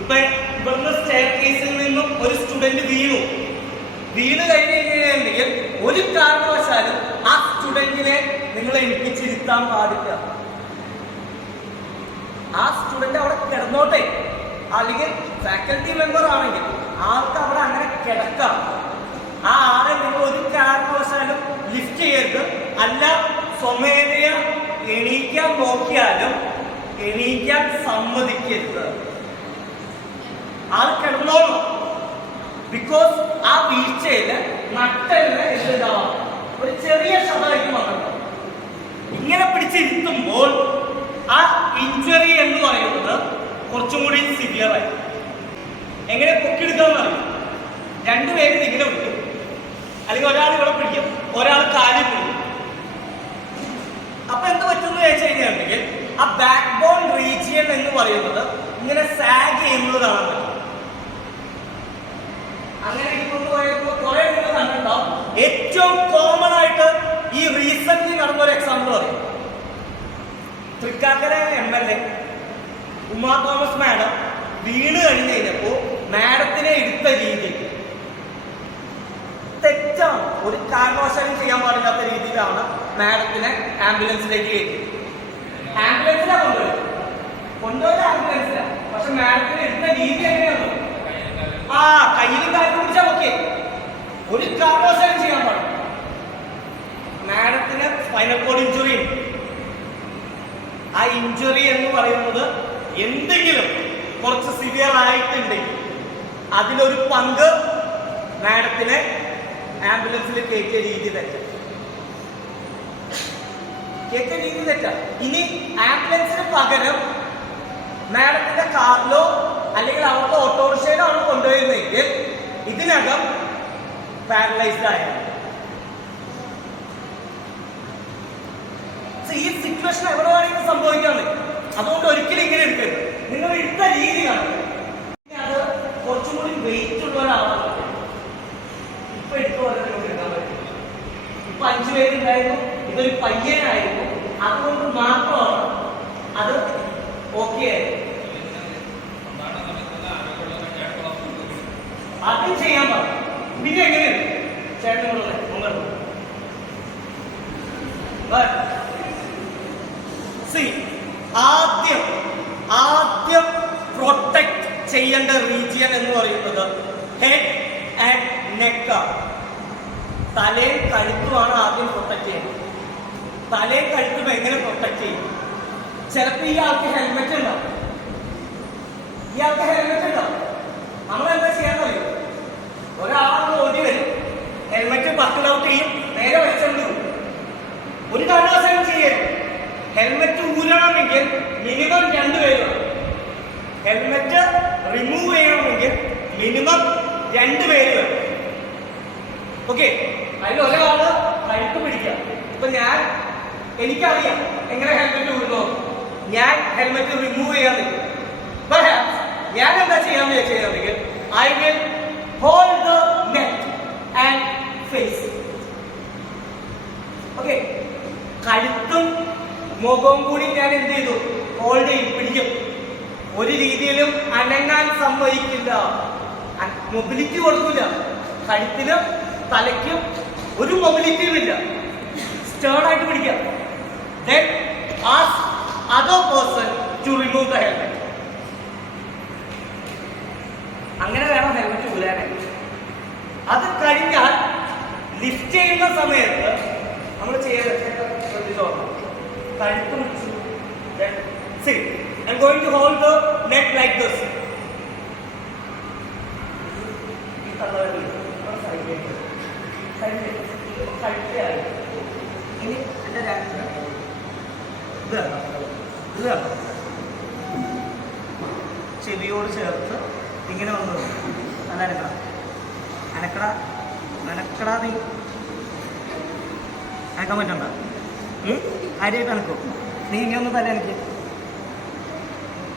ഇപ്പൊ ഇവിടുന്ന് സ്റ്റെയർ കേസിൽ നിന്നും ഒരു സ്റ്റുഡന്റ് വീണ് കഴിഞ്ഞിട്ടുണ്ടെങ്കിൽ ഒരു കാരണവശാലും ആ സ്റ്റുഡന്റിനെ നിങ്ങൾ എണിപ്പിച്ചിരുത്താൻ പാടില്ല. ആ സ്റ്റുഡന്റ് അവിടെ കിടന്നോട്ടെ. അല്ലെങ്കിൽ ഫാക്കൽറ്റി മെമ്പർ ആണെങ്കിൽ ആൾക്ക് അവിടെ അങ്ങനെ കിടക്കാം. ആ ആളെ നിങ്ങൾ ഒരു കാരണവശാലും ലിഫ്റ്റ് ചെയ്യരുത്. അല്ല സ്വമേധയ എണീക്കാൻ നോക്കിയാലും എണീക്കാൻ സമ്മതിക്കരുത്. ആൾ കിടന്നോളൂ. ബിക്കോസ് ആ വീഴ്ചയില് നട്ടലിന് എന്തുണ്ടാവാം, ഒരു ചെറിയ ക്ഷതമായിരിക്കും വന്നത്. ഇങ്ങനെ പിടിച്ചിരുത്തുമ്പോൾ ആ ഇഞ്ചുറി എന്ന് പറയുന്നത് കുറച്ചും കൂടി സിവിയറായി. എങ്ങനെ പൊക്കിയെടുക്കാന്ന് അറിയും. രണ്ടുപേരും ഇങ്ങനെ പിടിക്കും, അല്ലെങ്കിൽ ഒരാൾ ഇവിടെ പിടിക്കും, ഒരാൾ കാലിൽ പിടിക്കും. അപ്പൊ എന്ത് പറ്റുമെന്ന് ചോദിച്ചു കഴിഞ്ഞിട്ടുണ്ടെങ്കിൽ ആ ബാക്ക് ബോൺ റീജിയൻ എന്ന് പറയുന്നത് ഇങ്ങനെ സാഗ് ചെയ്യുന്നത് കാണാൻ പറ്റും. അങ്ങനെ കൊണ്ടുപോയപ്പോൾ കുറെ നിങ്ങൾ കണ്ടിട്ടുണ്ടാവും. ഏറ്റവും കോമൺ ആയിട്ട് ഈ റീസെന്റ് നടന്ന ഒരു എക്സാമ്പിൾ പറയും. Thrikkakara MLA Uma Thomas madam വീണ് കഴിഞ്ഞ് കഴിഞ്ഞപ്പോ മാഡത്തിനെ എടുത്ത രീതി തെറ്റാണ്. ഒരു കാരണവശാലും ചെയ്യാൻ പാടില്ലാത്ത രീതിയിലാണ് മാഡത്തിനെ ആംബുലൻസിലേക്ക് കയറ്റി. ആംബുലൻസിലാ കൊണ്ടുപോയത് ആംബുലൻസിലാ. പക്ഷെ മാഡത്തിനെ എടുത്ത രീതി എങ്ങനെയാണ്? ആ കയ്യിലും കാര്യം പിടിച്ചാൽ ഓക്കെ, ഒരു കാരണവശാലും ചെയ്യാൻ പാടില്ല. മാഡത്തിന് സ്പൈനൽ കോഡ് ഇഞ്ചുറി ഉണ്ട്. ആ ഇഞ്ചുറി എന്ന് പറയുന്നത് എന്തെങ്കിലും കുറച്ച് സിവിയർ ആയിട്ടുണ്ടെങ്കിൽ അതിലൊരു പങ്ക് മാഡത്തിനെ ആംബുലൻസിൽ കയറ്റിയ രീതി തെറ്റാ. കയറ്റിയ രീതി തെറ്റാ. ഇനി ആംബുലൻസിന് പകരം മാഡത്തിന്റെ കാറിലോ അല്ലെങ്കിൽ അവർക്ക് ഓട്ടോറിക്ഷയിലോ ആണ് കൊണ്ടുപോയിരുന്നെങ്കിൽ ഇതിനകം പാരലൈസ്ഡ് ആയ ഈ സിറ്റുവേഷൻ എവിടെ വേണമെങ്കിലും സംഭവിക്കാണ്. അതുകൊണ്ട് ഒരിക്കലും ഇങ്ങനെ എടുക്കരുത്. നിങ്ങൾ എടുത്ത രീതിയാണ് അത് കുറച്ചും കൂടി വെയിറ്റ് ഉള്ള ഒരാളാണ്. ഇപ്പൊ എടുത്തു പറഞ്ഞാൽ എടുക്കാൻ പറ്റും. ഇപ്പൊ 5 പേരുണ്ടായിരുന്നു, ഇതൊരു പയ്യനായിരുന്നു, അതുകൊണ്ട് മാത്രമാണ് അത് ഓക്കെ ആയത്. അതും ചെയ്യാൻ പറഞ്ഞു. പിന്നെ എങ്ങനെയുണ്ട് ചേട്ടനുള്ളത് ആദ്യം പ്രൊട്ടക്ട് ചെയ്യേണ്ട റീജിയൻ എന്ന് പറയുന്നത് ഹെഡ് ആൻഡ് നെക്ക്. തലയും കഴുത്തുമാണ് ആദ്യം പ്രൊട്ടക്ട് ചെയ്യുന്നത്. തലയും കഴുത്തും എങ്ങനെ പ്രൊട്ടക്ട് ചെയ്യും? ചിലപ്പോൾ ഇയാൾക്ക് ഹെൽമെറ്റ് ഉണ്ടാവും. നമ്മളെന്താ ചെയ്യാൻ കഴിയും? ഒരാൾ ഓടി വരും, ഹെൽമെറ്റ് ബക്കിൾ ഔട്ട് ചെയ്യും, നേരെ വലിച്ചുകൊണ്ട് പോകും. ഒരു കാരണവശാലും ചെയ്യരുത്. ഹെൽമെറ്റ് ഊരണമെങ്കിൽ മിനിമം 2 പേര് വേണം. ഹെൽമെറ്റ് റിമൂവ് ചെയ്യണമെങ്കിൽ മിനിമം 2 പേര് വേണം. ഓക്കെ, അതിൽ ഒരാള് കഴുത്ത് പിടിക്കുക. ഇപ്പൊ എനിക്കറിയാം എങ്ങനെ ഹെൽമെറ്റ് ഊരുന്നോ. ഞാൻ ഹെൽമെറ്റ് റിമൂവ് ചെയ്യാൻ നിൽക്കും. ഞാൻ എന്താ ചെയ്യാമെങ്കിൽ I will hold the neck and face. Okay, കഴുത്തും മുഖവും കൂടി ഞാൻ എന്ത് ചെയ്തു? ഹോൾഡ് ചെയ്യും, പിടിക്കും. ഒരു രീതിയിലും അനങ്ങാൻ സമ്മതിക്കില്ല, മൊബിലിറ്റി കൊടുക്കില്ല. കഴുത്തിനും തലയ്ക്കും ഒരു മൊബിലിറ്റിയും ഇല്ല. സ്റ്റേർഡായിട്ട് പിടിക്കാം. Then ask other person to remove the helmet. അങ്ങനെ വേണം ഹെൽമെറ്റ് ഊരാനായിട്ട്. അത് കഴിഞ്ഞാൽ ലിഫ്റ്റ് ചെയ്യുന്ന സമയത്ത് നമ്മൾ ശ്രദ്ധിച്ചോളാം. കഴുത്ത് പിടിച്ചു. See, I'm going to hold the neck like this. ഇനി ചെവിയോട് ചേർത്ത് ഇങ്ങനെ വന്നു നല്ല അനക്കടാ നീ അനക്കാൻ പറ്റണ്ട. ആരെയായിട്ട് അനക്കും. നീ ഇങ്ങനെ ഒന്ന് തല എനിക്ക്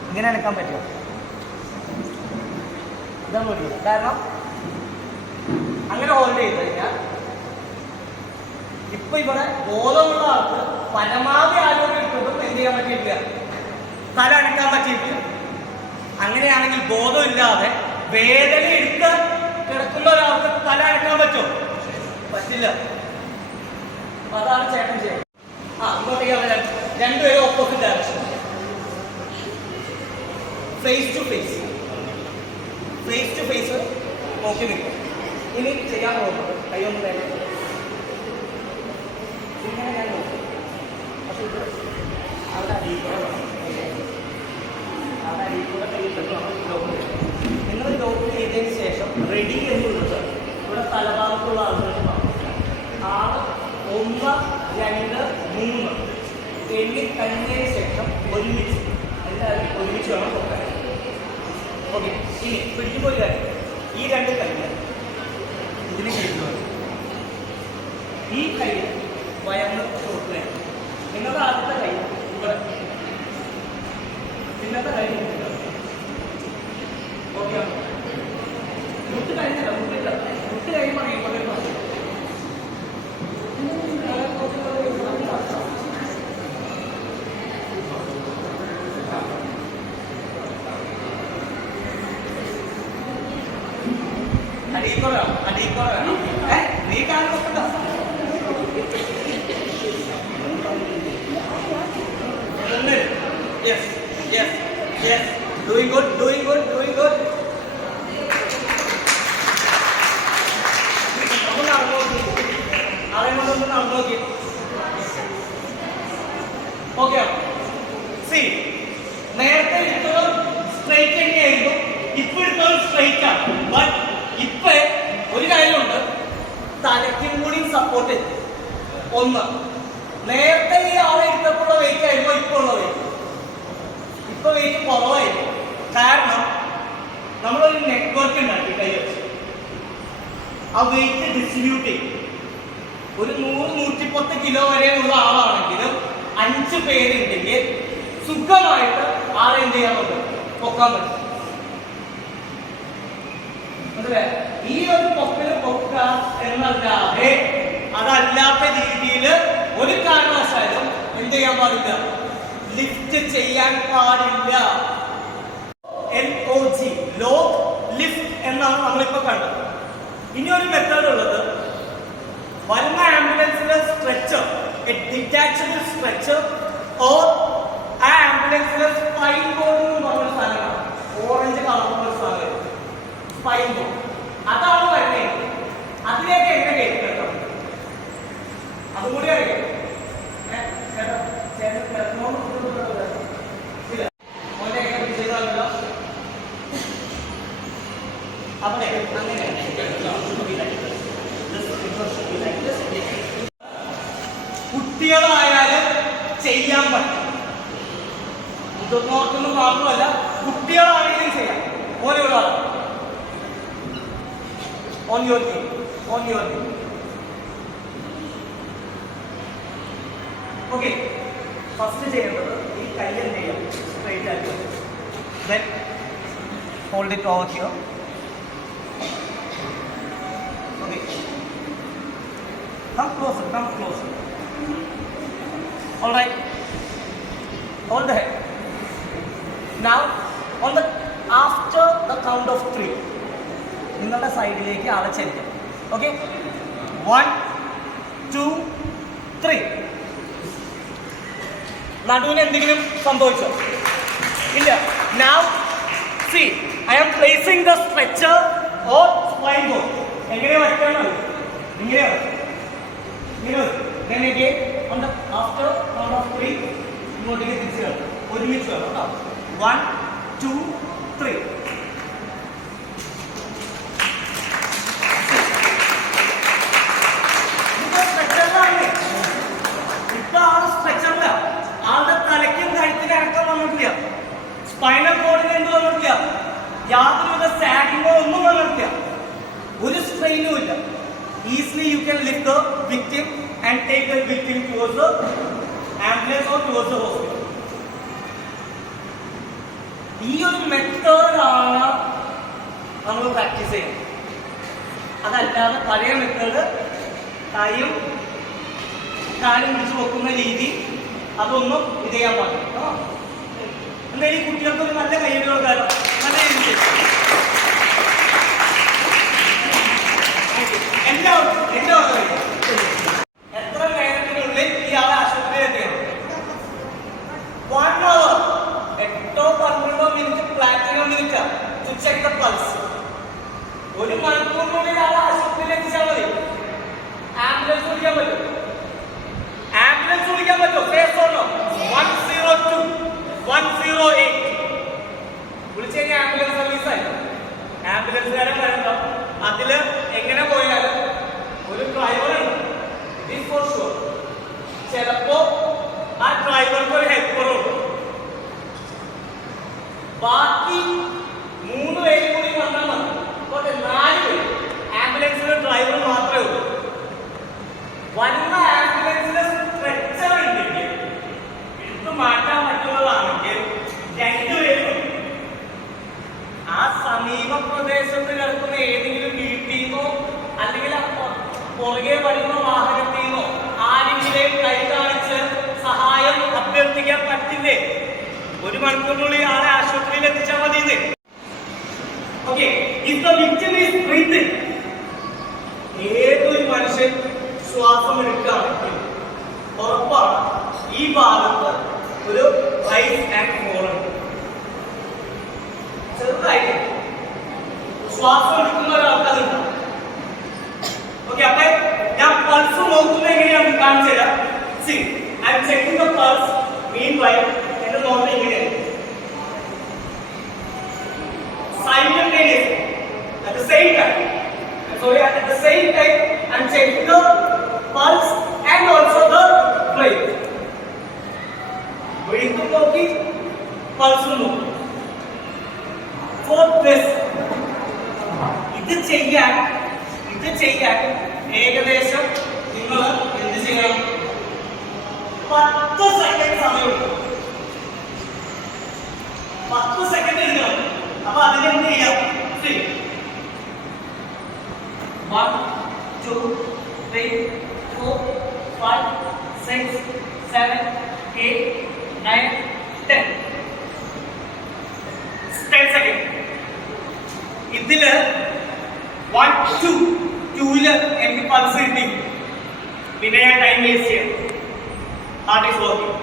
ഇങ്ങനെ അനക്കാൻ പറ്റുമോ? ഇതാ മതി. കാരണം അങ്ങനെ ഹോൾഡ് ചെയ്ത് കഴിഞ്ഞാൽ ഇപ്പൊ ഇവിടെ ബോധമുള്ള ആൾക്ക് പരമാവധി ആരോഗ്യം എടുക്കുമ്പോൾ എന്ത് ചെയ്യാൻ പറ്റിയിട്ടില്ല, തല അനക്കാൻ പറ്റിയിട്ടില്ല. അങ്ങനെയാണെങ്കിൽ ബോധമില്ലാതെ വേദന എടുത്ത് കിടക്കുന്ന ഒരാൾക്ക് തല അനക്കാൻ പറ്റുമോ? പറ്റില്ല. അതാണ് ചേട്ടൻ ചെയ്യുന്നത്. ഇങ്ങോട്ടേക്ക് 2 പേരും opposite direction. Face to face നോക്കി നിൽക്കും. ഇനി ചെയ്യാൻ പോകുന്നത് കൈയൊന്നും വേണ്ട. ഇങ്ങനെ ഞാൻ നോക്കും. പക്ഷെ ഇത് അവിടെ അടിയിലൂടെ നിങ്ങൾ ലോക്ക് ചെയ്തതിന് ശേഷം റെഡി എന്നുള്ളത് ഇവിടെ തലഭാഗത്തുള്ള ആളുകൾ 1, 2, 3 എണ്ണി കഴിഞ്ഞതിന് ശേഷം ഒരുമിച്ച് എല്ലാവരും ഒരുമിച്ച് വേണം നോക്കാൻ. ഓക്കെ, ഇനി പിടിക്കുമ്പോൾ ഈ 2 കൈകൾ ഇതിന് കഴിയുന്നത് ഈ കൈ വയറിന് ചോട്ടിലാണ്. നിങ്ങളുടെ ആദ്യത്തെ കൈ ഇവിടെ, പിന്നത്തെ കൈ ഓക്കെ. മുട്ട് കഴിഞ്ഞല്ല, മുട്ട് കഴിയുമ്പോൾ അടിയിക്കോറ നീ കാലം നോക്കണ്ട. Yes. Doing good. Okay. See, നേരത്തെ ഇട്ടതും സ്ട്രൈറ്റ് തന്നെയായിരുന്നു, ഇപ്പൊ ഇട്ടതും സ്ട്രൈറ്റ് ആണ്. ബട്ട് ഇപ്പൊ ഒരു കാര്യമുണ്ട്, തലയ്ക്കും കൂടി സപ്പോർട്ട്. ഒന്ന്, നേരത്തെ ഈ ആളെ ഇട്ടപ്പോഴുള്ള വെയിറ്റ് ആയിരുന്നു ഇപ്പോൾ ഉള്ള വെയിറ്റ്. ഇപ്പൊ വെയിറ്റ് കുറവായിരുന്നു. കാരണം നമ്മളൊരു നെറ്റ്വർക്ക് ഉണ്ടാക്കി കൈ വെച്ച് ആ വെയിറ്റ് ഡിസ്ട്രിബ്യൂട്ട് ചെയ്യും. ഒരു 100-110 കിലോ വരെയുള്ള ആളാണെങ്കിലും 5 പേരുണ്ടെങ്കിൽ സുഖമായിട്ട് ആളെ എന്ത് ചെയ്യാൻ പറ്റും, പൊക്കാൻ പറ്റും. ഈ ഒരു പൊക്കല് പൊക്ക എന്നല്ലാതെ അതല്ലാത്ത രീതിയിൽ ഒരു കാരണവശാലും എന്ത് ചെയ്യാൻ പാടില്ല, ലിഫ്റ്റ് ചെയ്യാൻ പാടില്ല. LOG, ലോക്ക് ലിഫ്റ്റ് എന്നാണ് നമ്മളിപ്പോ കണ്ടത്. ഇനി ഒരു മെത്തേഡ് ഉള്ളത്, വരുന്ന ആംബുലൻസിലെ സ്ട്രെച്ചർ, ഡിറ്റാച്ചബിൾ സ്ട്രെച്ചർ ഓർ ആ ആംബുലൻസിലെ സ്പൈൻ ബോർഡ് എന്ന് പറഞ്ഞൊരു സാധനമാണ്. ഓറഞ്ച് കളറുള്ള ഒരു സാധനം സ്പൈൻ ബോർഡ്, അതാണ് വരുന്നത്. അതിലേക്ക് എങ്ങനെ കേൾക്കണം അതും കൂടി അറിയാം. അവിടെ അങ്ങനെ കുട്ടികളായാലും ചെയ്യാൻ പറ്റും. ഇതൊന്നും മാത്രമല്ല, കുട്ടികളാണെങ്കിലും ചെയ്യാം. ഓരോ ഓൺ യുവർ ഓക്കെ. ഫസ്റ്റ് ചെയ്യേണ്ടത് ഈ കൈ എന്ത് ചെയ്യാം, സ്ട്രൈറ്റ് ആക്കി. Then hold it over here. Okay, come closer. All right, hold the head. Now after the count of 3 നിങ്ങളുടെ സൈഡിലേക്ക് ആളെ ചെല്ലും. ഓക്കെ, 1 2 3. നടുവിന് എന്തെങ്കിലും സംഭവിച്ചോ? ഇല്ല. Now see, I am placing the stretcher or spine board. എങ്ങനെ വയ്ക്കണം? ഇങ്ങനെയാണ്. Then again on the after count of 3 ഇങ്ങോട്ടേക്ക് തിരിച്ചു വരണം. ഒരുമിച്ച് വരണം കേട്ടോ. 1 2 3. ഇപ്പൊ ആള് സ്ട്രെച്ചറില്ല. ആളുടെ തലയ്ക്കും കഴുത്തിന് ഇറക്കം വന്നിട്ടില്ല. സ്പൈനൽ കോഡിന് എന്ത് വന്നിട്ടില്ല, യാതൊരുവിധ സാഗിങ്ങോ ഒന്നും വന്നിട്ടില്ല. ഒരു സ്ട്രെയിനും ഇല്ല. Easily you can lift the victim and take the victim towards the ambulance or towards the hospital. ഈ ഒരു മെത്തേഡാണ് നമ്മൾ പ്രാക്ടീസ് ചെയ്യുന്നത്. അതല്ലാതെ പഴയ മെത്തേഡ് കൈയും കാലും പിടിച്ച് വെക്കുന്ന രീതി അതൊന്നും ഇത് ചെയ്യാൻ പാടില്ല. എന്തായാലും ഈ കുട്ടികൾക്ക് ഒരു നല്ല കൈയ്യടി കൊടുക്കാലോ. നല്ല രീതിയിൽ എത്ര നേരത്തിനുള്ളിൽ ഇയാളെ ആശുപത്രിയിൽ എത്തിക്കണം? 1 hour, 8-12 minute platinum minute to check the pulse. 1 മണിക്കൂറിനുള്ളിൽ ആളെ ആശുപത്രിയിൽ എത്തിച്ചാൽ മതി. ആംബുലൻസ് വിളിക്കാൻ പറ്റും. ആംബുലൻസ് വിളിക്കാൻ പറ്റുമോ? 102 108 വിളിച്ചു കഴിഞ്ഞാൽ ആംബുലൻസ് സർവീസായി. ആംബുലൻസുകാരൻ വരുമ്പോ അതില് എങ്ങനെ പോയാലും ഒരു ഡ്രൈവറുണ്ട്. For sure. ചിലപ്പോ ആ ഡ്രൈവർക്ക് ഒരു ഹെൽപ്പറുണ്ട്. ബാക്കി 3 പേരും കൂടി വന്നാൽ മതി. അപ്പോൾ 4 പേര്. ആംബുലൻസിലെ ഡ്രൈവർ മാത്രമേ ഉള്ളൂ. വന്ന ആംബുലൻസിലെ സ്ട്രെച്ചർ ഉണ്ടെങ്കിൽ എടുത്തു മാറ്റാൻ പറ്റുന്നതാണെങ്കിൽ 2 പേരും. ആ സമീപ പ്രദേശത്ത് കിടക്കുന്ന ഏതെങ്കിലും വീട്ടിൽ നിന്നോ അല്ലെങ്കിൽ പുറകെ വരുന്ന വാഹനത്തിൽ നിന്നോ ആരെങ്കിലും കൈ കാണിച്ച് സഹായം അഭ്യർത്ഥിക്കാൻ പറ്റില്ലേ? 1 മണിക്കൂറിനുള്ളിൽ ആളെ ആശുപത്രിയിൽ എത്തിച്ചാൽ മതി. Okay, if the victim is breathing, ഏതൊരു മനുഷ്യൻ ശ്വാസം എടുക്കുകയാണെങ്കിൽ ഉറപ്പാണ് ഈ ഭാഗത്ത് ഒരു റൈസ് ആൻഡ് ഫോൾ ഉണ്ട്. ചെറുതായിട്ട് ശ്വാസം എടുക്കുന്ന ഒരാൾക്കതുണ്ട്. ഓക്കെ, അപ്പൊ ഞാൻ പൾസ് നോക്കുന്നത് എങ്ങനെയാണ് കാണിച്ചു തരാം. C, I M checking the pulse. Meanwhile എന്റെ നോക്കുന്നത് ഇങ്ങനെയാണ്. Simultaneously, at the same time, at the same time, I and checking the pulse and also the breath. Breath നോക്കി pulse നോക്കി. For this, ഇത് ചെയ്യാൻ ഏകദേശം നിങ്ങൾ എന്ത് ചെയ്യണം? 10 സെക്കൻഡ് സമയമുണ്ട്. 10 സെക്കൻഡ് എടുക്കണം. അപ്പൊ അതിന് എന്ത് ചെയ്യാം? 1, 2, 3, 4, 5, 6, 7, 8, 9, 10. 10 സെക്കൻഡ്. ഇതില് 1, 2 എനിക്ക് പൾസ് കിട്ടി. പിന്നെ ഞാൻ ടൈം വേസ്റ്റ് ചെയ്യണം. Heart is working.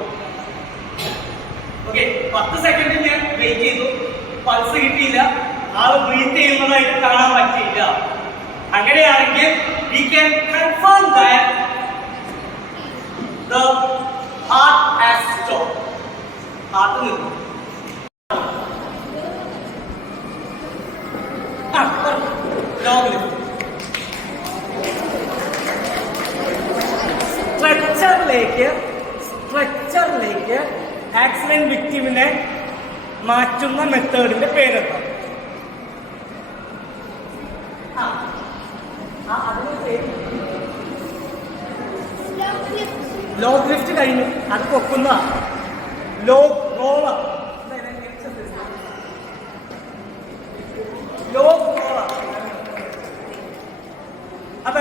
Okay, 10 second ഞാൻ വെയിറ്റ് ചെയ്തു, പൾസ് കിട്ടിയില്ല, ആൾ ബ്രീത്ത് ചെയ്യുന്നതായിട്ട് കാണാൻ പറ്റിയില്ല. അങ്ങനെയാണെങ്കിൽ we can confirm that the heart has stopped. Heart നിന്നു. സ്ട്രെച്ചറിലേക്ക് ആക്സിഡന്റ് വിക്ടിമിനെ മാറ്റുന്ന മെത്തേഡിന്റെ പേരെന്താ? ലോഗ് ലിഫ്റ്റ് കഴിഞ്ഞു, അത് പൊക്കുന്ന ലോഗ് റോളർ. Log roller. അപ്പൊ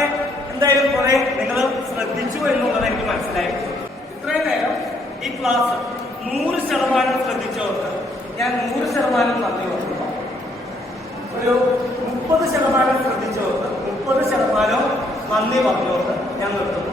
എന്തായാലും കുറെ നിങ്ങൾ ശ്രദ്ധിച്ചു എന്നുള്ളത് എനിക്ക് മനസ്സിലായി. ഇത്രയും നേരം ഈ ക്ലാസ് 100% ശ്രദ്ധിച്ചവർക്ക് ഞാൻ 100% നന്ദി പറഞ്ഞു. ഒരു 30% ശ്രദ്ധിച്ചവർക്ക് 30% നന്ദി പറഞ്ഞവർക്ക് ഞാൻ നിർത്തുന്നു.